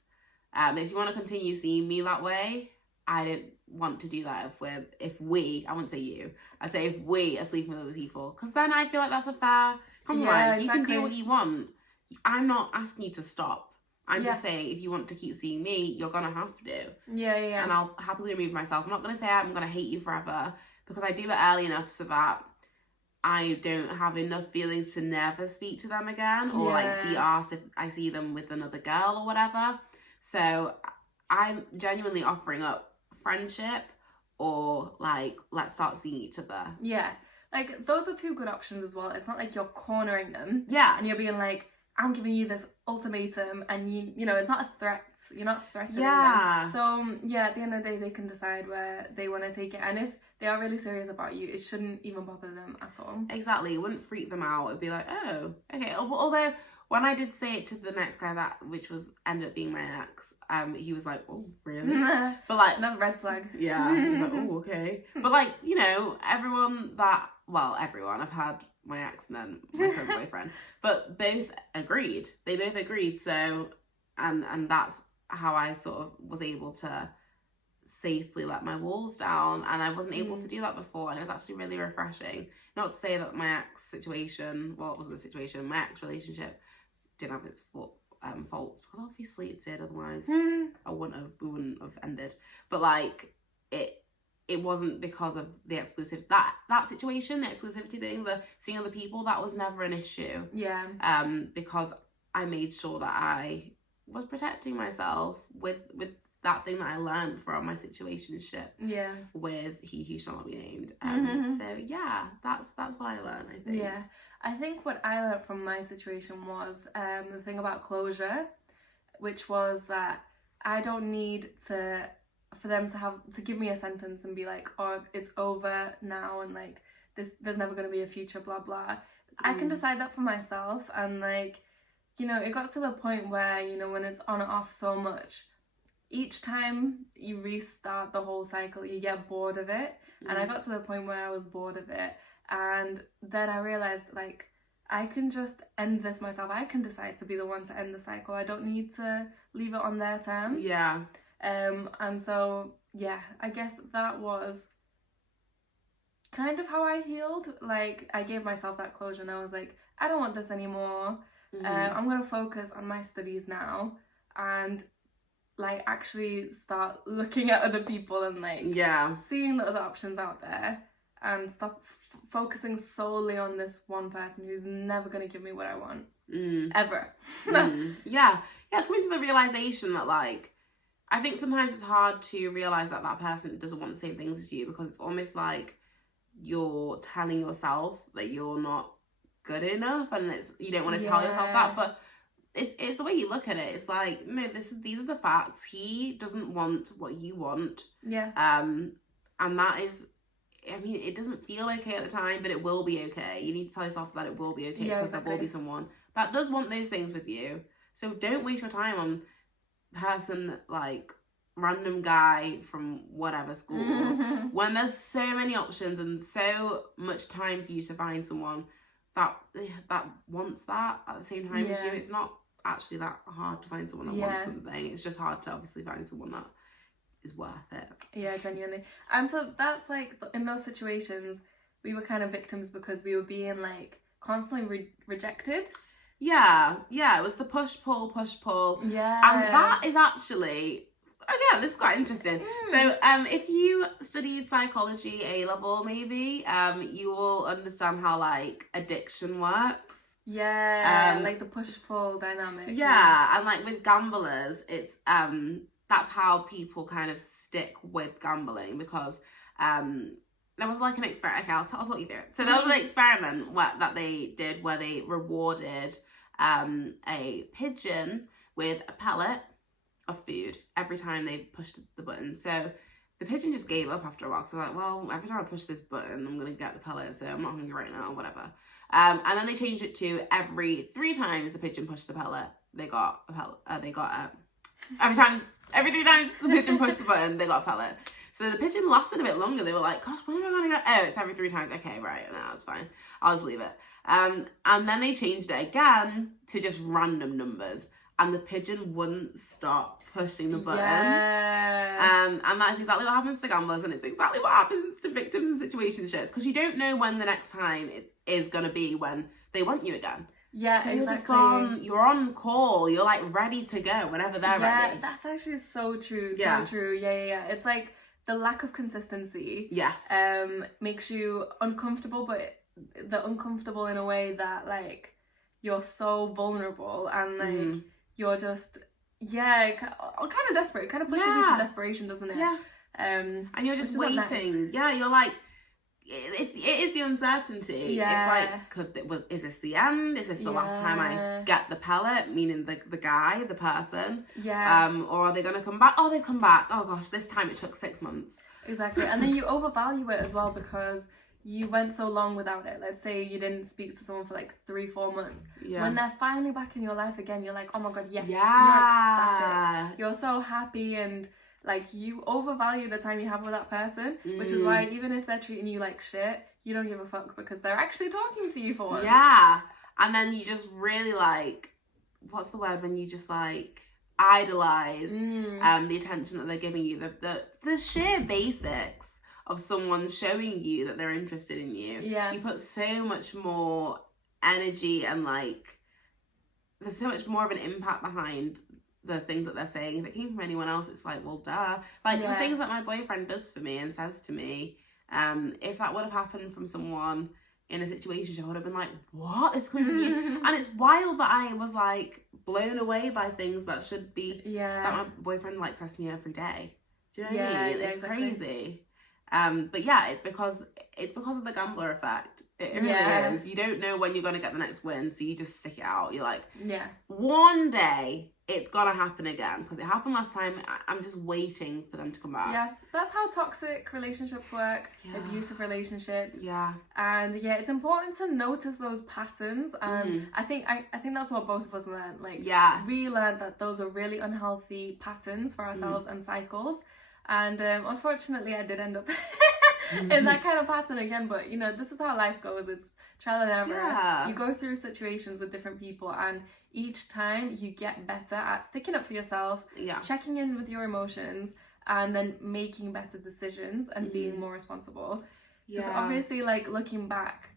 If you want to continue seeing me that way, I don't want to do that if we, I wouldn't say you, I'd say if we are sleeping with other people, because then I feel like that's a fair compromise. Yeah, exactly. You can do what you want. I'm not asking you to stop. I'm just saying, if you want to keep seeing me, you're gonna have to. Yeah. And I'll happily remove myself. I'm not gonna say I'm gonna hate you forever, because I do it early enough so that I don't have enough feelings to never speak to them again, or like be asked if I see them with another girl or whatever. So I'm genuinely offering up friendship, or like, let's start seeing each other. Yeah. Like, those are two good options as well. It's not like you're cornering them. Yeah. And you're being like, I'm giving you this ultimatum, and you know, it's not a threat. You're not threatening them. So at the end of the day, they can decide where they want to take it, and if they are really serious about you, it shouldn't even bother them at all. Exactly, it wouldn't freak them out. It'd be like, oh, okay. Although when I did say it to the next guy, which ended up being my ex, he was like, oh, really? But like, that's a red flag. Yeah, he was like, oh, okay. But like, you know, everyone, I've had my ex and then my current boyfriend, but both agreed. They both agreed. So, and that's how I sort of was able to safely let my walls down, and I wasn't able to do that before, and it was actually really refreshing. Not to say that my ex situation, well, it wasn't a situation, my ex relationship didn't have its faults, because obviously it did, otherwise we wouldn't have ended. But like, it wasn't because of the exclusive, that situation, the exclusivity thing, the seeing other people, that was never an issue. Yeah. Because I made sure that I was protecting myself with that thing that I learned from my situationship. Yeah. With he who shall not be named. So yeah, that's what I learned, I think. Yeah. I think what I learned from my situation was the thing about closure, which was that I don't need for them to give me a sentence and be like, oh, it's over now, and like there's never going to be a future, blah blah. I can decide that for myself. And like, you know, it got to the point where, you know, when it's on and off so much, each time you restart the whole cycle, you get bored of it. And I got to the point where I was bored of it. And then I realized, like, I can just end this myself. I can decide to be the one to end the cycle. I don't need to leave it on their terms. Yeah. And so, yeah, I guess that was kind of how I healed. Like, I gave myself that closure and I was like, I don't want this anymore. I'm going to focus on my studies now and, like, actually start looking at other people and, like, seeing the other options out there and stop focusing solely on this one person who's never going to give me what I want. Ever. Yeah. It's coming to the realization that, like, I think sometimes it's hard to realise that that person doesn't want the same things as you, because it's almost like you're telling yourself that you're not good enough, and it's, you don't want to tell yourself that, but it's the way you look at it. It's like, no, these are the facts. He doesn't want what you want. And that is, I mean, it doesn't feel okay at the time, but it will be okay. You need to tell yourself that it will be okay, because there will be someone that does want those things with you. So don't waste your time on person, like, random guy from whatever school, when there's so many options and so much time for you to find someone that wants that at the same time as you. It's not actually that hard to find someone that wants something. It's just hard to obviously find someone that is worth it. Yeah, genuinely. And so that's like, in those situations, we were kind of victims because we were being, like, constantly rejected. Yeah, it was the push pull. Yeah. And that is actually, again, this is quite interesting. So if you studied psychology A-level, maybe, you will understand how, like, addiction works. Like the push-pull dynamic. Yeah, and, like, with gamblers, it's that's how people kind of stick with gambling, because there was, like, an experiment. Okay, I'll talk you through it. So there was an experiment that they did where they rewarded a pigeon with a pellet of food every time they pushed the button. So the pigeon just gave up after a while. So like, well, every time I push this button, I'm gonna get the pellet, so I'm not hungry right now, whatever. And then they changed it to every 3 times the pigeon pushed the pellet, they got a pellet. Every 3 times the pigeon pushed the button, they got a pellet. So the pigeon lasted a bit longer. They were like, gosh, when am I gonna get? Oh, it's every 3 times. Okay, right, no, that's fine. I'll just leave it. And then they changed it again to just random numbers, and the pigeon wouldn't stop pushing the button. And that's exactly what happens to gamblers, and it's exactly what happens to victims in situationships, because you don't know when the next time it is going to be when they want you again. Yeah, so exactly. You're on call, you're, like, ready to go whenever they're ready. Yeah, that's actually so true. So true. Yeah. It's like the lack of consistency makes you uncomfortable, but the uncomfortable in a way that, like, you're so vulnerable and, like, you're just kind of desperate. It kind of pushes you to desperation, doesn't it? And you're just waiting. Yeah, you're like, it is the uncertainty. It's like, is this the end? Is this the last time I get the pellet? Meaning the guy, the person. Or are they gonna come back? Oh, they come back. Oh gosh, this time it took 6 months. Exactly. And then you overvalue it as well, because you went so long without it. Let's say you didn't speak to someone for like 3-4 months. When they're finally back in your life again, you're like, oh my god, yes. You're ecstatic. You're so happy, and, like, you overvalue the time you have with that person, which is why even if they're treating you like shit, you don't give a fuck, because they're actually talking to you for once. Yeah. And then you just really, like, what's the word when you just, like, idolize the attention that they're giving you, the sheer basics of someone showing you that they're interested in you. You put so much more energy and, like, there's so much more of an impact behind the things that they're saying. If it came from anyone else, it's like, well, duh. Like, the things that my boyfriend does for me and says to me, if that would have happened from someone in a situation, I would have been like, what is coming from you? And it's wild that I was, like, blown away by things that should be that my boyfriend, like, says to me every day. Do you know what I mean? It's crazy. But yeah, it's because of the gambler effect. It really is. You don't know when you're going to get the next win, so you just stick it out. You're like, one day it's gotta happen again because it happened last time. I'm just waiting for them to come back. Yeah, that's how toxic relationships work, abusive relationships. Yeah. And yeah, it's important to notice those patterns. And I think that's what both of us learned. Like, we learned that those are really unhealthy patterns for ourselves and cycles. And unfortunately, I did end up in that kind of pattern again. But you know, this is how life goes. It's trial and error. Yeah. You go through situations with different people, and each time you get better at sticking up for yourself, checking in with your emotions, and then making better decisions and being more responsible. Because obviously, like, looking back,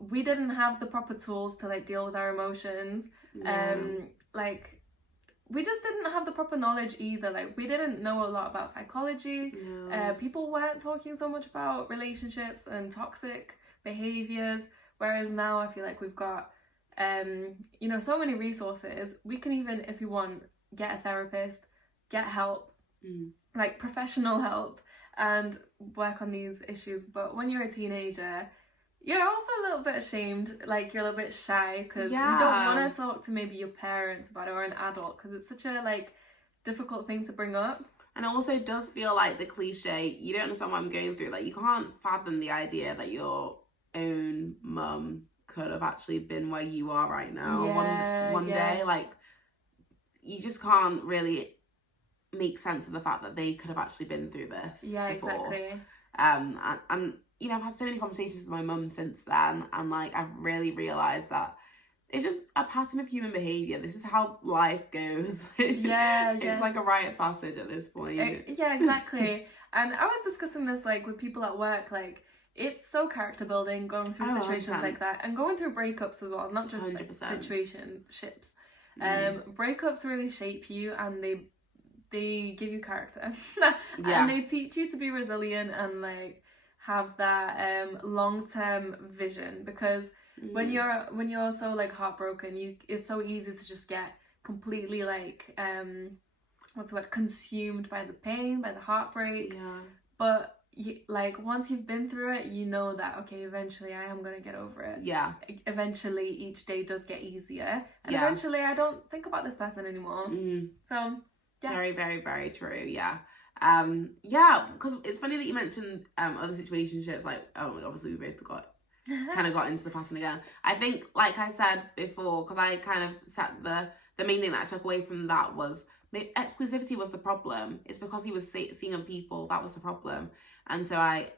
we didn't have the proper tools to like deal with our emotions. Like, we just didn't have the proper knowledge either. Like, we didn't know a lot about psychology. People weren't talking so much about relationships and toxic behaviors, whereas now I feel like we've got you know, so many resources. We can even, if we want, get a therapist, get help, like professional help, and work on these issues. But when you're a teenager, you're also a little bit ashamed, like you're a little bit shy because you don't want to talk to maybe your parents about it or an adult because it's such a like difficult thing to bring up. And it also does feel like the cliche, you don't understand what I'm going through. Like, you can't fathom the idea that your own mum could have actually been where you are right now one day. Like, you just can't really make sense of the fact that they could have actually been through this before. Exactly. And you know, I've had so many conversations with my mum since then, and like, I've really realised that it's just a pattern of human behaviour. This is how life goes. It's like a rite of passage at this point. Yeah, exactly. And I was discussing this like with people at work, like, it's so character building going through situations like that, and going through breakups as well, not just like situationships. Breakups really shape you, and they give you character. And they teach you to be resilient and like have that long-term vision, because when you're so like heartbroken, it's so easy to just get completely like consumed by the pain, by the heartbreak. But like, once you've been through it, you know that, okay, eventually I am gonna get over it. Eventually each day does get easier, and eventually I don't think about this person anymore. So very, very, very true. Because it's funny that you mentioned other situationships. Like, obviously we both got into the pattern again. I think, like I said before, because I kind of said the main thing that I took away from that was exclusivity was the problem. It's because he was seeing other people, that was the problem. And so I,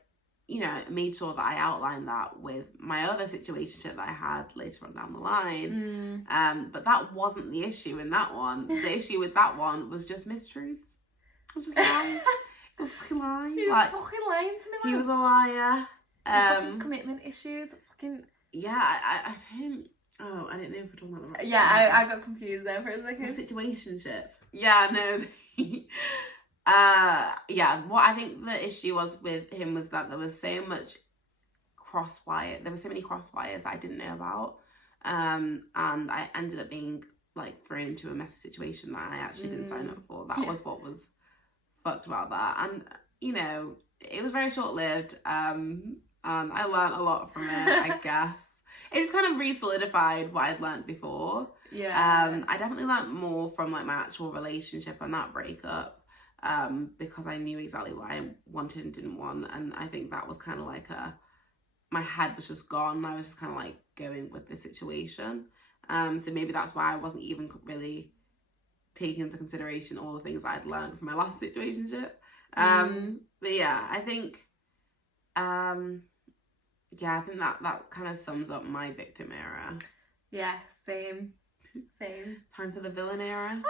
you know, made sure that I outlined that with my other situationship that I had later on down the line. But that wasn't the issue in that one. The issue with that one was just mistruths. It was just lies. It was fucking lies. He was fucking lying to me. He was a liar. Fucking commitment issues. Fucking. Yeah, I don't. Oh, I didn't know if we're talking about the right. Yeah, I got confused there for a second. It's a situationship. Yeah, no. What I think the issue was with him was that there was so much crosswire. There were so many crosswires that I didn't know about, and I ended up being like thrown into a messy situation that I actually didn't sign up for. That was what was fucked about that, and you know, it was very short lived. And I learned a lot from it. I guess it just kind of re-solidified what I'd learned before. I definitely learned more from like my actual relationship and that breakup. Because I knew exactly what I wanted and didn't want, and I think that was kind of like my head was just gone. I was just kind of like going with the situation. So maybe that's why I wasn't even really taking into consideration all the things that I'd learned from my last situationship. But yeah, I think I think that kind of sums up my victim era. Yeah, same. Time for the villain era.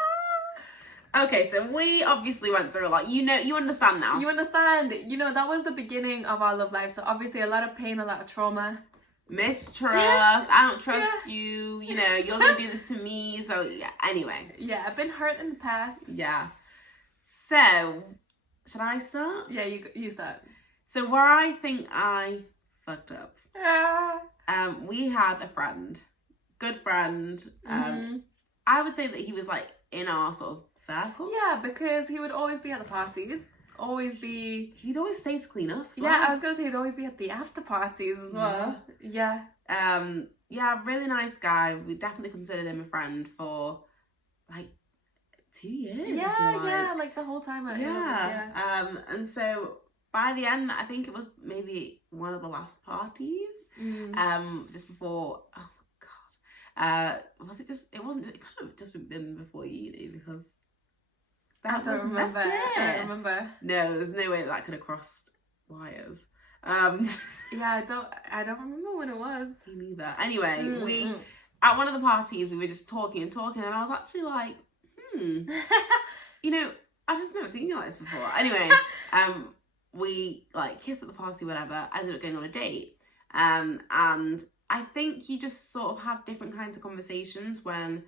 Okay, so we obviously went through a lot. You know, you understand now. You understand. You know, that was the beginning of our love life. So obviously a lot of pain, a lot of trauma. Mistrust. I don't trust you. You know, you're going to do this to me. So, yeah. Anyway. Yeah, I've been hurt in the past. Yeah. So, should I start? Yeah, you start. So, where I think I fucked up. We had a friend. Good friend. I would say that he was like in our sort of circle. Yeah, because he would always be at the parties. He'd always stay to clean up. Yeah, I was gonna say he'd always be at the after parties as well. Yeah. Really nice guy. We definitely considered him a friend for like 2 years. Yeah, like the whole time at A-levels, And so by the end, I think it was maybe one of the last parties. Just before. Oh God. Was it just? It wasn't. It could have just been before uni because I don't remember. No, there's no way that could have crossed wires. Yeah, I don't remember when it was. Me neither. Anyway, we at one of the parties we were just talking, and I was actually like, you know, I've just never seen you like this before. Anyway, we like kissed at the party, whatever. I ended up going on a date. And I think you just sort of have different kinds of conversations when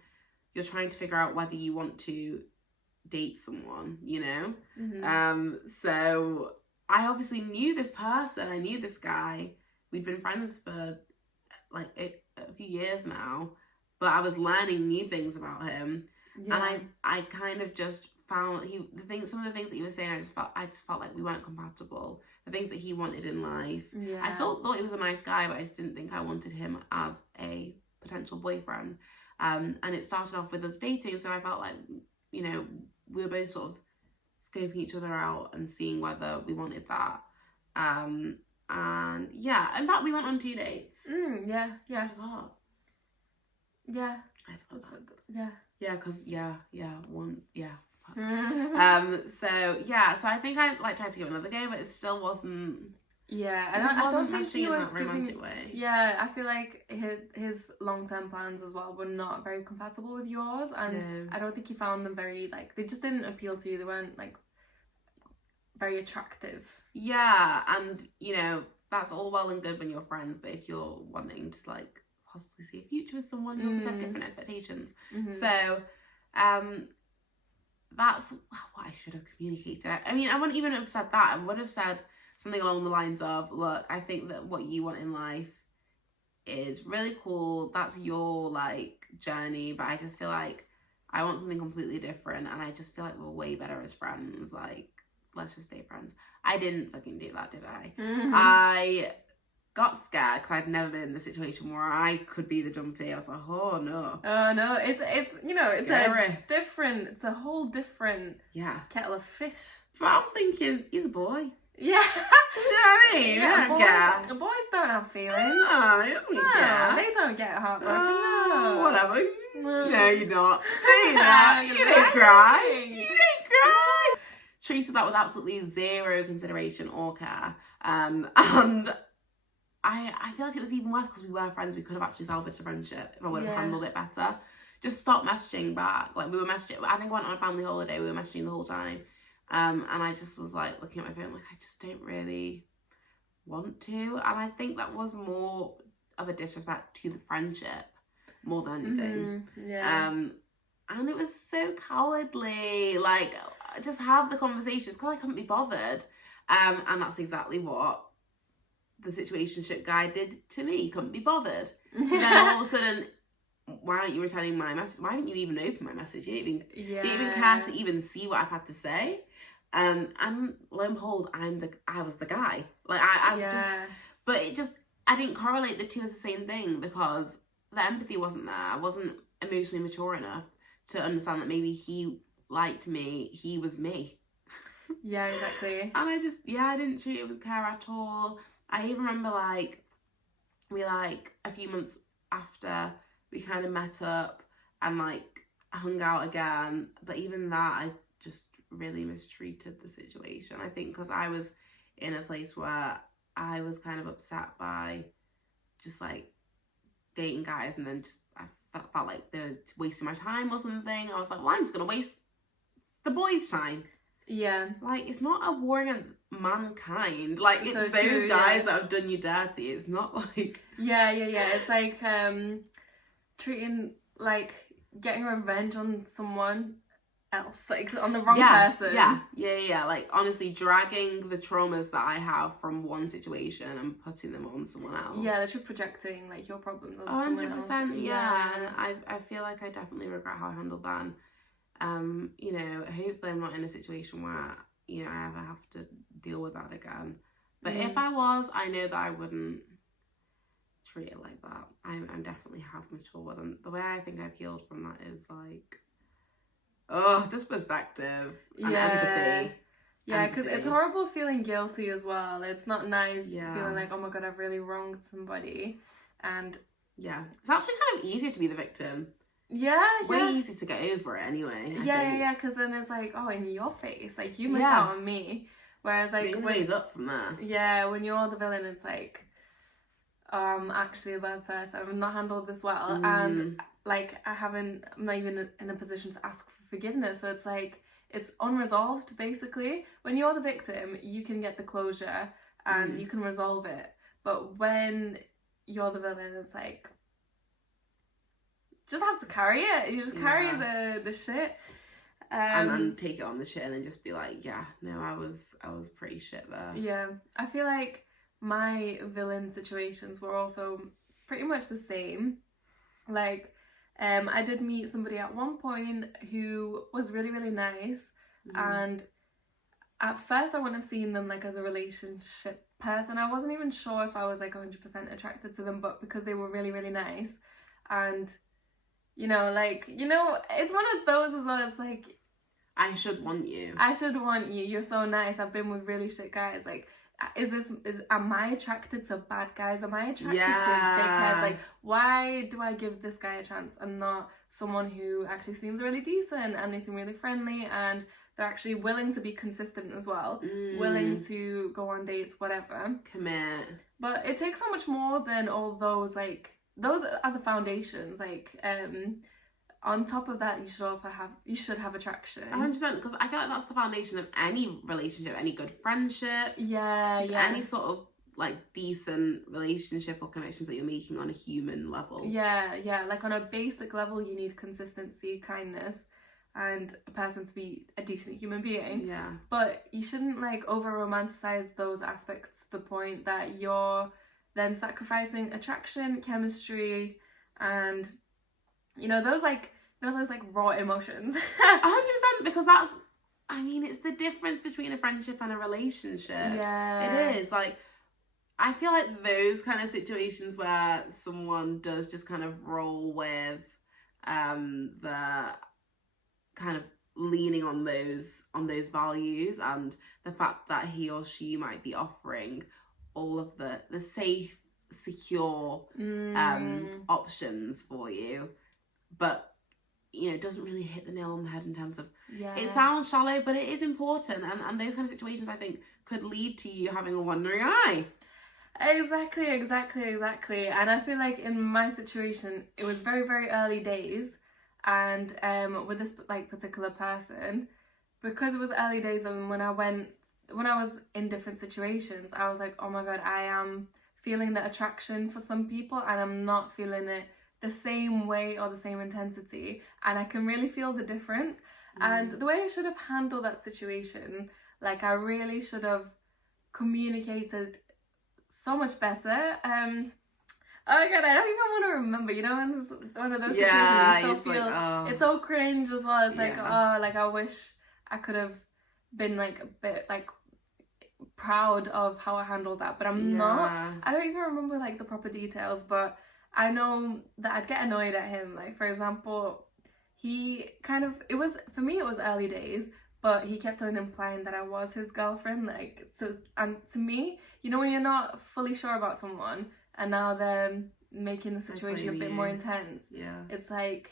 you're trying to figure out whether you want to date someone, you know? So I obviously knew this person, I knew this guy. We'd been friends for like a few years now, but I was learning new things about him. Yeah. And I kind of just found some of the things that he was saying, I just felt like we weren't compatible. The things that he wanted in life. Yeah. I still thought he was a nice guy, but I just didn't think I wanted him as a potential boyfriend. And it started off with us dating, so I felt like, you know, we were both sort of scoping each other out and seeing whether we wanted that. And yeah, in fact, we went on 2 dates. Yeah. I forgot. Yeah. I forgot that. Yeah. Yeah, because, one. So I think I like tried to give it another go, but it still wasn't. Yeah, I don't think he was in that romantic way. Yeah, I feel like his long-term plans as well were not very compatible with yours, and I don't think you found them very, like, they just didn't appeal to you. They weren't like very attractive. Yeah, and you know that's all well and good when you're friends, but if you're wanting to like possibly see a future with someone, you obviously have different expectations. So, that's what I should have communicated. I mean, I wouldn't even have said that. I would have said something along the lines of, look, I think that what you want in life is really cool. That's your like journey, but I just feel like I want something completely different, and I just feel like we're way better as friends. Like, let's just stay friends. I didn't fucking do that, did I? I got scared because I'd never been in the situation where I could be the jumpy. I was like, oh no. Oh no, it's you know, Scary. It's a whole different kettle of fish. But I'm thinking, he's a boy. Yeah. You know what I mean? Yeah, boys don't have feelings. No, he doesn't care. They don't get heartbroken. No. Whatever. No, you're not. You didn't cry. You didn't cry. Treated that with absolutely zero consideration or care. And I feel like it was even worse because we were friends. We could have actually salvaged a friendship if I would have handled it better. Just stop messaging back. Like, we were messaging. I think I went on a family holiday. We were messaging the whole time. And I just was like looking at my phone like, I just don't really want to. And I think that was more of a disrespect to the friendship more than anything. And it was so cowardly. Like, just have the conversations because I couldn't be bothered. And that's exactly what the situationship guy did to me. Couldn't be bothered. So then all of a sudden, why aren't you returning my message? Why didn't you even open my message? You didn't even care to even see what I've had to say. And lo and behold, I was the guy. Like, I didn't correlate the two as the same thing because the empathy wasn't there. I wasn't emotionally mature enough to understand that maybe he liked me, he was me. Yeah, exactly. And I didn't treat it with care at all. I even remember we a few months after we kind of met up and like hung out again, but even that I just really mistreated the situation. I think because I was in a place where I was kind of upset by just like dating guys, and then just I felt like they're wasting my time or something. I was like, well, I'm just gonna waste the boys' time. Yeah. Like, it's not a war against mankind. Like, it's so those guys that have done you dirty. It's not like... Yeah. It's like treating, like, getting revenge on someone else, like, on the wrong person. Yeah. Like, honestly, dragging the traumas that I have from one situation and putting them on someone else. Yeah, they're just projecting, like, your problems on someone else. 100%, yeah. And I feel like I definitely regret how I handled that. You know, hopefully I'm not in a situation where, you know, I ever have to deal with that again. But if I was, I know that I wouldn't treat it like that. I'm definitely have matured, and the way I think I've healed from that is like, just perspective and empathy. Yeah, because it's horrible feeling guilty as well. It's not nice feeling like, oh my God, I've really wronged somebody. And yeah, it's actually kind of easier to be the victim. Yeah. Way easy to get over it anyway. Yeah, because then it's like, oh, in your face, like you missed out on me. Whereas like when he's up from there. Yeah, when you're the villain, it's like, oh, I'm actually a bad person. I've not handled this well, and like I'm not even in a position to ask for forgiveness. So it's like it's unresolved basically. When you're the victim, you can get the closure and you can resolve it. But when you're the villain, it's like just have to carry it. You just carry the shit. And take it on the chin and just be like, yeah, no, I was pretty shit there. Yeah, I feel like my villain situations were also pretty much the same. Like, I did meet somebody at one point who was really, really nice, and at first I wouldn't have seen them like as a relationship person. I wasn't even sure if I was like 100% attracted to them, but because they were really, really nice, and it's one of those as well. It's like, I should want you. You're so nice. I've been with really shit guys. Like, am I attracted to bad guys? Am I attracted to dickheads? Like, why do I give this guy a chance and not someone who actually seems really decent and they seem really friendly and they're actually willing to be consistent as well, willing to go on dates, whatever. Commit. But it takes so much more than all those, like, those are the foundations, like, on top of that, you should have attraction. 100%, because I feel like that's the foundation of any relationship, any good friendship. Any sort of like decent relationship or connections that you're making on a human level. Yeah. Like on a basic level, you need consistency, kindness, and a person to be a decent human being. Yeah. But you shouldn't like over romanticize those aspects to the point that you're then sacrificing attraction, chemistry, and those raw emotions. 100%, because it's the difference between a friendship and a relationship. Yeah. It is. Like, I feel like those kind of situations where someone does just kind of roll with the kind of leaning on those values and the fact that he or she might be offering all of the safe, secure options for you, but it doesn't really hit the nail on the head in terms of it sounds shallow, but it is important, and those kind of situations I think could lead to you having a wandering eye. Exactly. And I feel like in my situation it was very, very early days, and with this like particular person, because it was early days, and when I was in different situations, I was like, oh my God, I am feeling the attraction for some people and I'm not feeling it the same way or the same intensity, and I can really feel the difference. And the way I should have handled that situation, like I really should have communicated so much better. Oh my God, I don't even want to remember, when there's one of those situations you still feel it's so cringe as well. It's like, I wish I could have been like a bit like proud of how I handled that, but I'm not. I don't even remember like the proper details, but I know that I'd get annoyed at him. Like, for example, it was early days, but he kept on implying that I was his girlfriend. Like, so, and to me, when you're not fully sure about someone and now they're making the situation a bit more intense, it's like,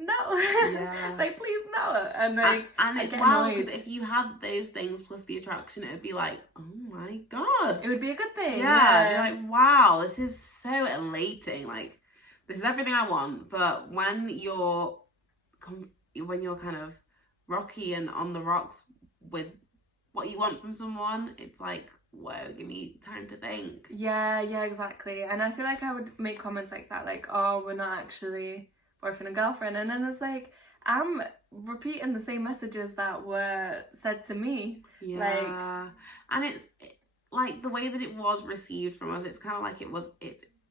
no. It's like, please no. And like, and it's wild because if you had those things plus the attraction, it would be like, oh my God, it would be a good thing. You're like, wow, this is so elating, like this is everything I want. But when you're kind of rocky and on the rocks with what you want from someone, it's like, whoa, give me time to think. Yeah, exactly. And I feel like I would make comments like that, like, oh, we're not actually boyfriend and girlfriend, and then it's like I'm repeating the same messages that were said to me. And it's like the way that it was received from us, it's kind of like it was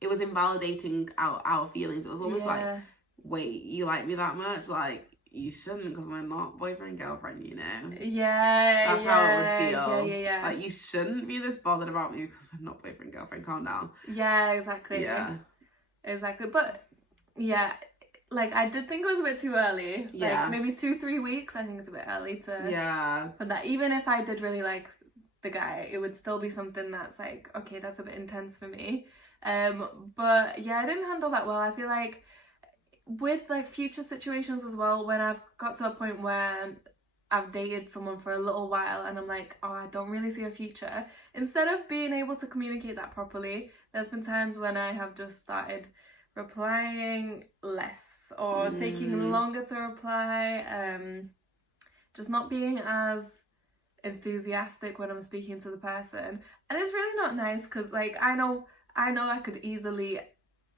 invalidating our feelings. It was almost like, wait, you like me that much? Like, you shouldn't, because we're not boyfriend girlfriend, that's how it would feel. Like, you shouldn't be this bothered about me because we're not boyfriend girlfriend. Calm down. Exactly. But like, I did think it was a bit too early. Yeah. Like, maybe 2-3 weeks, I think it's a bit early to... Yeah. But that, even if I did really like the guy, it would still be something that's like, okay, that's a bit intense for me. But yeah, I didn't handle that well. I feel like with like future situations as well, when I've got to a point where I've dated someone for a little while and I'm like, oh, I don't really see a future, instead of being able to communicate that properly, there's been times when I have just started replying less or taking longer to reply, just not being as enthusiastic when I'm speaking to the person. And it's really not nice, because like I know I could easily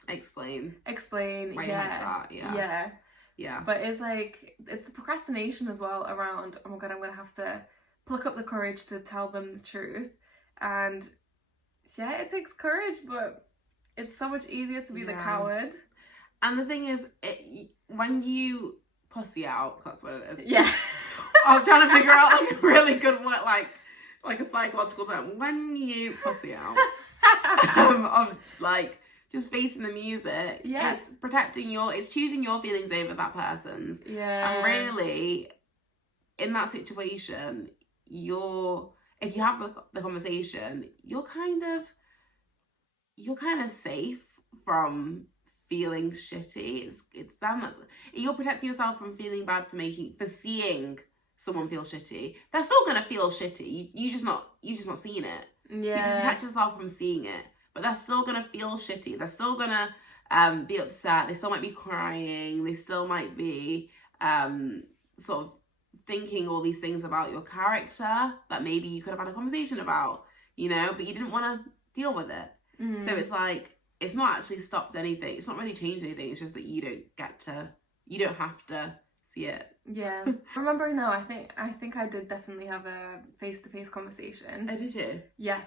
explain Why you like that. Yeah. But it's like, it's the procrastination as well around, oh my god, I'm gonna have to pluck up the courage to tell them the truth. And yeah, it takes courage, but it's so much easier to be the coward. And the thing is, when you pussy out, that's what it is. Yeah. I was trying to figure out like a really good word, like a psychological term. When you pussy out, of like just facing the music, it's protecting it's choosing your feelings over that person's. Yeah. And really, in that situation, if you have the conversation, you're kind of safe from feeling shitty. It's them you're protecting yourself from feeling bad for seeing someone feel shitty. They're still gonna feel shitty. You just not seeing it. Yeah. You can protect yourself from seeing it, but they're still gonna feel shitty. They're still gonna be upset. They still might be crying. They still might be sort of thinking all these things about your character that maybe you could have had a conversation about, but you didn't want to deal with it. So it's like, it's not actually stopped anything. It's not really changed anything. It's just that you don't have to see it. Yeah. Remembering now, I think I did definitely have a face-to-face conversation. Oh, did you? Yeah.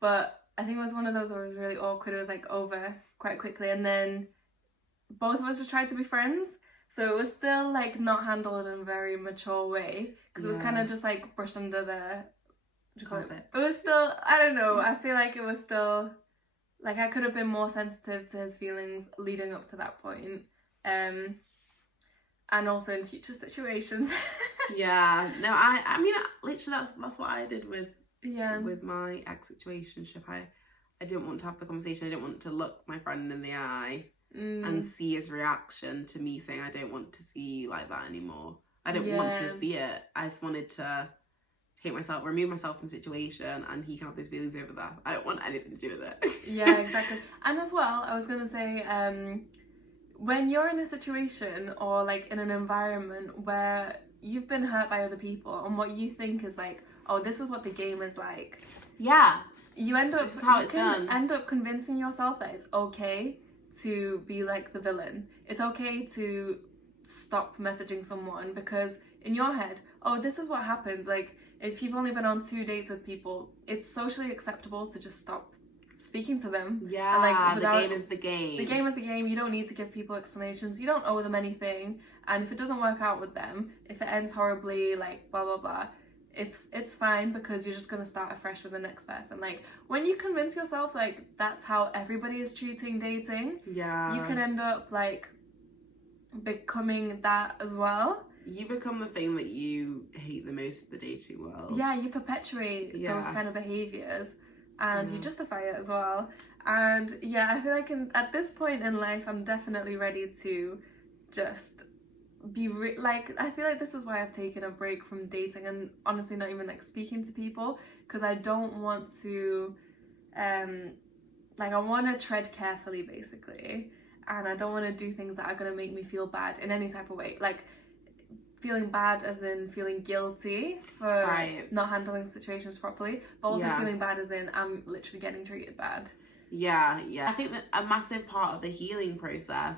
But I think it was one of those where it was really awkward. It was like over quite quickly, and then both of us just tried to be friends. So it was still like not handled in a very mature way, because it was kind of just like brushed under the... What do you call it? It was still, I don't know, I feel like it was still, like I could have been more sensitive to his feelings leading up to that point. And also in future situations. Yeah. No, I mean, literally that's what I did with my ex-situationship. I didn't want to have the conversation. I didn't want to look my friend in the eye and see his reaction to me saying, I don't want to see you like that anymore. I didn't want to see it. I just wanted to remove myself from the situation, and he can have those feelings over that. I don't want anything to do with it. Yeah, exactly. And as well, I was going to say, when you're in a situation or like in an environment where you've been hurt by other people and what you think is like, oh, this is what the game is like. Yeah. You end up, end up convincing yourself that it's okay to be like the villain. It's okay to stop messaging someone, because in your head, oh, this is what happens. Like, if you've only been on 2 dates with people, it's socially acceptable to just stop speaking to them. Yeah, and like, the game is the game. The game is the game. You don't need to give people explanations. You don't owe them anything. And if it doesn't work out with them, if it ends horribly, like blah blah blah, it's fine, because you're just gonna start afresh with the next person. Like, when you convince yourself like that's how everybody is treating dating, you can end up like becoming that as well. You become the thing that you hate the most of the dating world. Yeah, you perpetuate those kind of behaviours, and you justify it as well. And yeah, I feel like at this point in life, I'm definitely ready to just be I feel like this is why I've taken a break from dating, and honestly not even like speaking to people, because I don't want to I want to tread carefully basically, and I don't want to do things that are going to make me feel bad in any type of way. Like, feeling bad as in feeling guilty for not handling situations properly, but also feeling bad as in I'm literally getting treated bad. Yeah. I think that a massive part of the healing process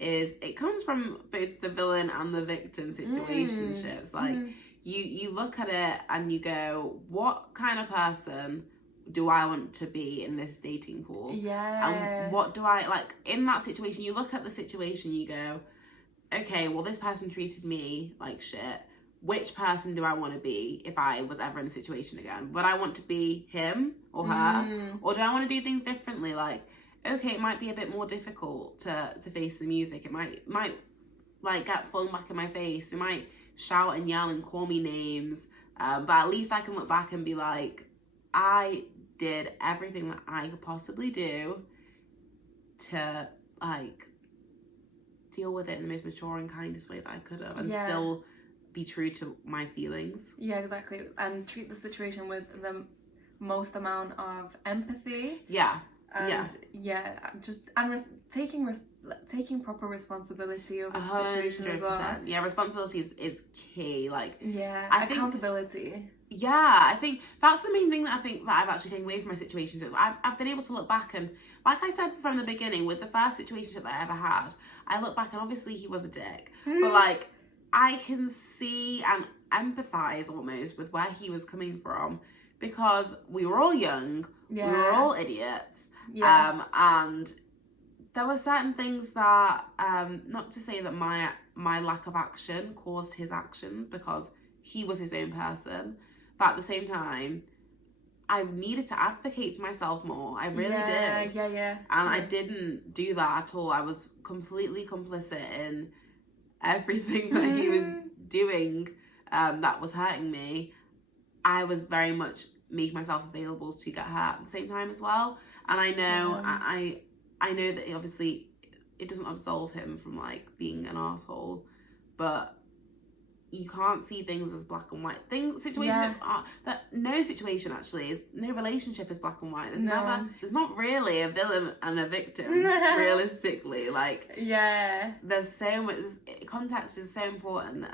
is it comes from both the villain and the victim situationships. Like, you look at it and you go, what kind of person do I want to be in this dating pool? And what do I, like, in that situation, you look at the situation, you go, okay, well, this person treated me like shit. Which person do I want to be if I was ever in a situation again? Would I want to be him or her? Or do I want to do things differently? Like, okay, it might be a bit more difficult to face the music. It might like get flung back in my face. It might shout and yell and call me names. But at least I can look back and be like, I did everything that I could possibly do to like deal with it in the most mature and kindest way that I could have, and still be true to my feelings. Yeah, exactly. And treat the situation with the most amount of empathy. Yeah. And taking proper responsibility over the situation as well. Yeah, responsibility is key. Like, accountability. I think that's the main thing that I've actually taken away from my situation. So I've been able to look back, and like I said from the beginning, with the first situation that I ever had, I look back and obviously he was a dick, but like I can see and empathize almost with where he was coming from, because we were all young, we were all idiots. And there were certain things that, not to say that my lack of action caused his actions, because he was his own person, but at the same time, I needed to advocate for myself more. I really did. And I didn't do that at all. I was completely complicit in everything that he was doing that was hurting me. I was very much making myself available to get hurt at the same time as well. And I know, I know that obviously it doesn't absolve him from like being an asshole, but you can't see things as black and white. Situations are that no situation actually is, no relationship is black and white. There's not really a villain and a victim realistically. Like there's so much, context is so important,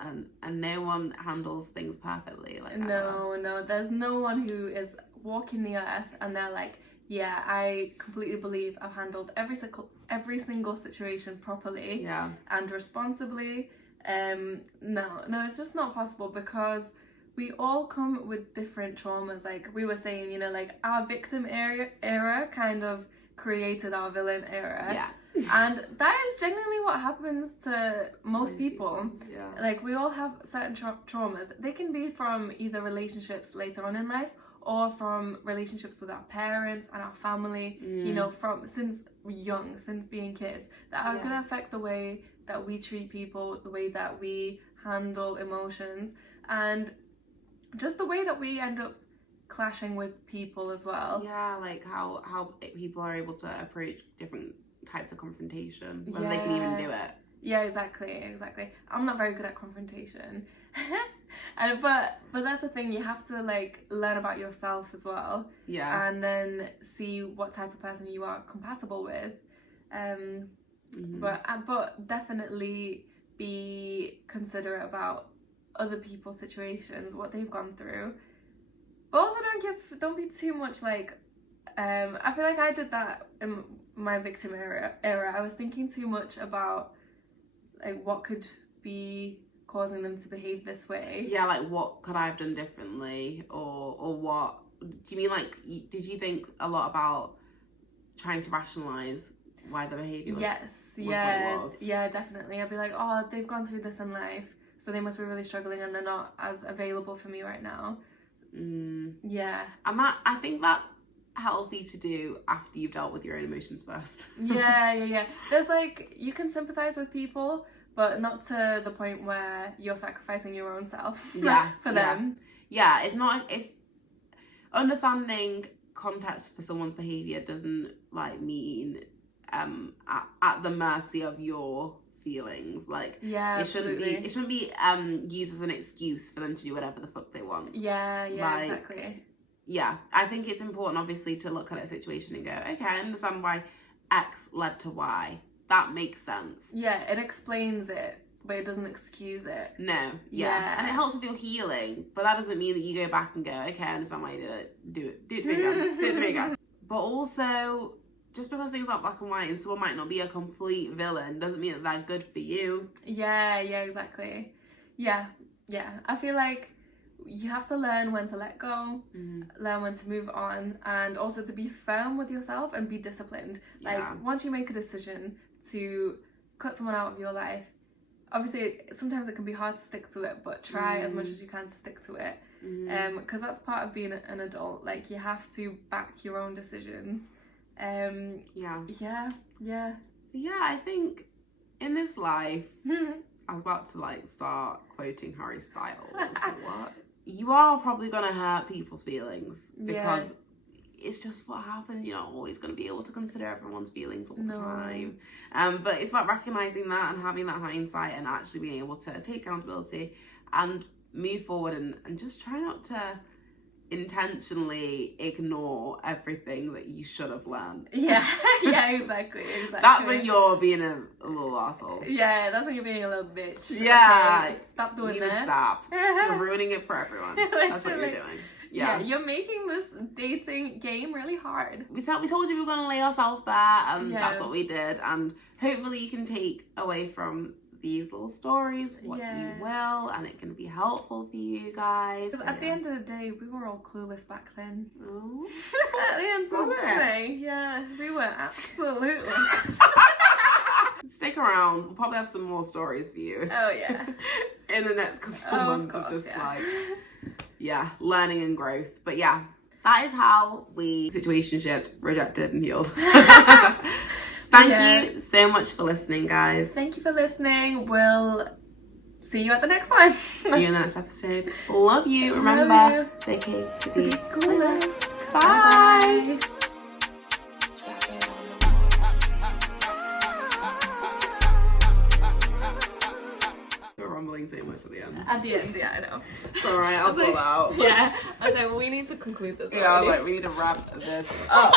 and no one handles things perfectly. Like no, there's no one who is walking the earth and they're like, yeah, I completely believe I've handled every single situation properly and responsibly. No, it's just not possible, because we all come with different traumas. Like we were saying, you know, like our victim era kind of created our villain era. And that is genuinely what happens to most people. Like we all have certain traumas. They can be from either relationships later on in life, or from relationships with our parents and our family, you know, since being kids, that are going to affect the way that we treat people, the way that we handle emotions, and just the way that we end up clashing with people as well. Like how people are able to approach different types of confrontation, whether they can even do it. Exactly. I'm not very good at confrontation. But that's the thing, you have to like learn about yourself as well, and then see what type of person you are compatible with, but definitely be considerate about other people's situations, what they've gone through, but also don't be too much like I feel like I did that in my victim era. I was thinking too much about like what could be causing them to behave this way. Like what could I have done differently, or what do you mean? Like, did you think a lot about trying to rationalize why the behavior was definitely. I'd be like, oh, they've gone through this in life, so they must be really struggling, and they're not as available for me right now. And I think that's healthy to do after you've dealt with your own emotions first. There's like, you can sympathize with people, but not to the point where you're sacrificing your own self for them. It's understanding context for someone's behavior doesn't like mean at the mercy of your feelings. Like it shouldn't be used as an excuse for them to do whatever the fuck they want. Exactly. I think it's important obviously to look at a situation and go, okay, I understand why X led to Y. That makes sense. It explains it, but it doesn't excuse it. No. And it helps with your healing, but that doesn't mean that you go back and go, okay, I understand why you did it. Do it to me again. Do it to me again. But also, just because things aren't black and white and someone might not be a complete villain doesn't mean that they're good for you. Exactly. I feel like you have to learn when to let go, learn when to move on, and also to be firm with yourself and be disciplined. Like once you make a decision to cut someone out of your life, obviously sometimes it can be hard to stick to it, but try as much as you can to stick to it, because that's part of being an adult. Like you have to back your own decisions, Yeah. I think in this life, I was about to like start quoting Harry Styles. What? You are probably gonna hurt people's feelings because it's just what happens. You're not always gonna be able to consider everyone's feelings all the time. But it's about recognizing that and having that hindsight and actually being able to take accountability and move forward and just try not to intentionally ignore everything that you should have learned. Yeah, exactly. That's when you're being a little asshole. Yeah, that's when you're being a little bitch. Yeah. Okay, stop doing you that. Stop. You're ruining it for everyone. That's what you're doing. Yeah, you're making this dating game really hard. We told you we were going to lay ourselves bare, and that's what we did. And hopefully you can take away from these little stories what you will, and it can be helpful for you guys. Because at the end of the day, we were all clueless back then. Oh. At the end of the day, yeah, we were absolutely. Stick around. We'll probably have some more stories for you. Oh yeah. In the next couple of months of just learning and growth. But yeah, that is how we situationshipped, rejected, and healed. Thank you so much for listening, guys. Thank you for listening. We'll see you at the next one. See you in the next episode. Love you. Remember, it's okay to be clueless. Bye. You're rumbling so much at the end. At the end, yeah, I know. It's alright, I'll pull out. Yeah, I was like, we need to conclude this. Yeah, I was like, we need to wrap this up.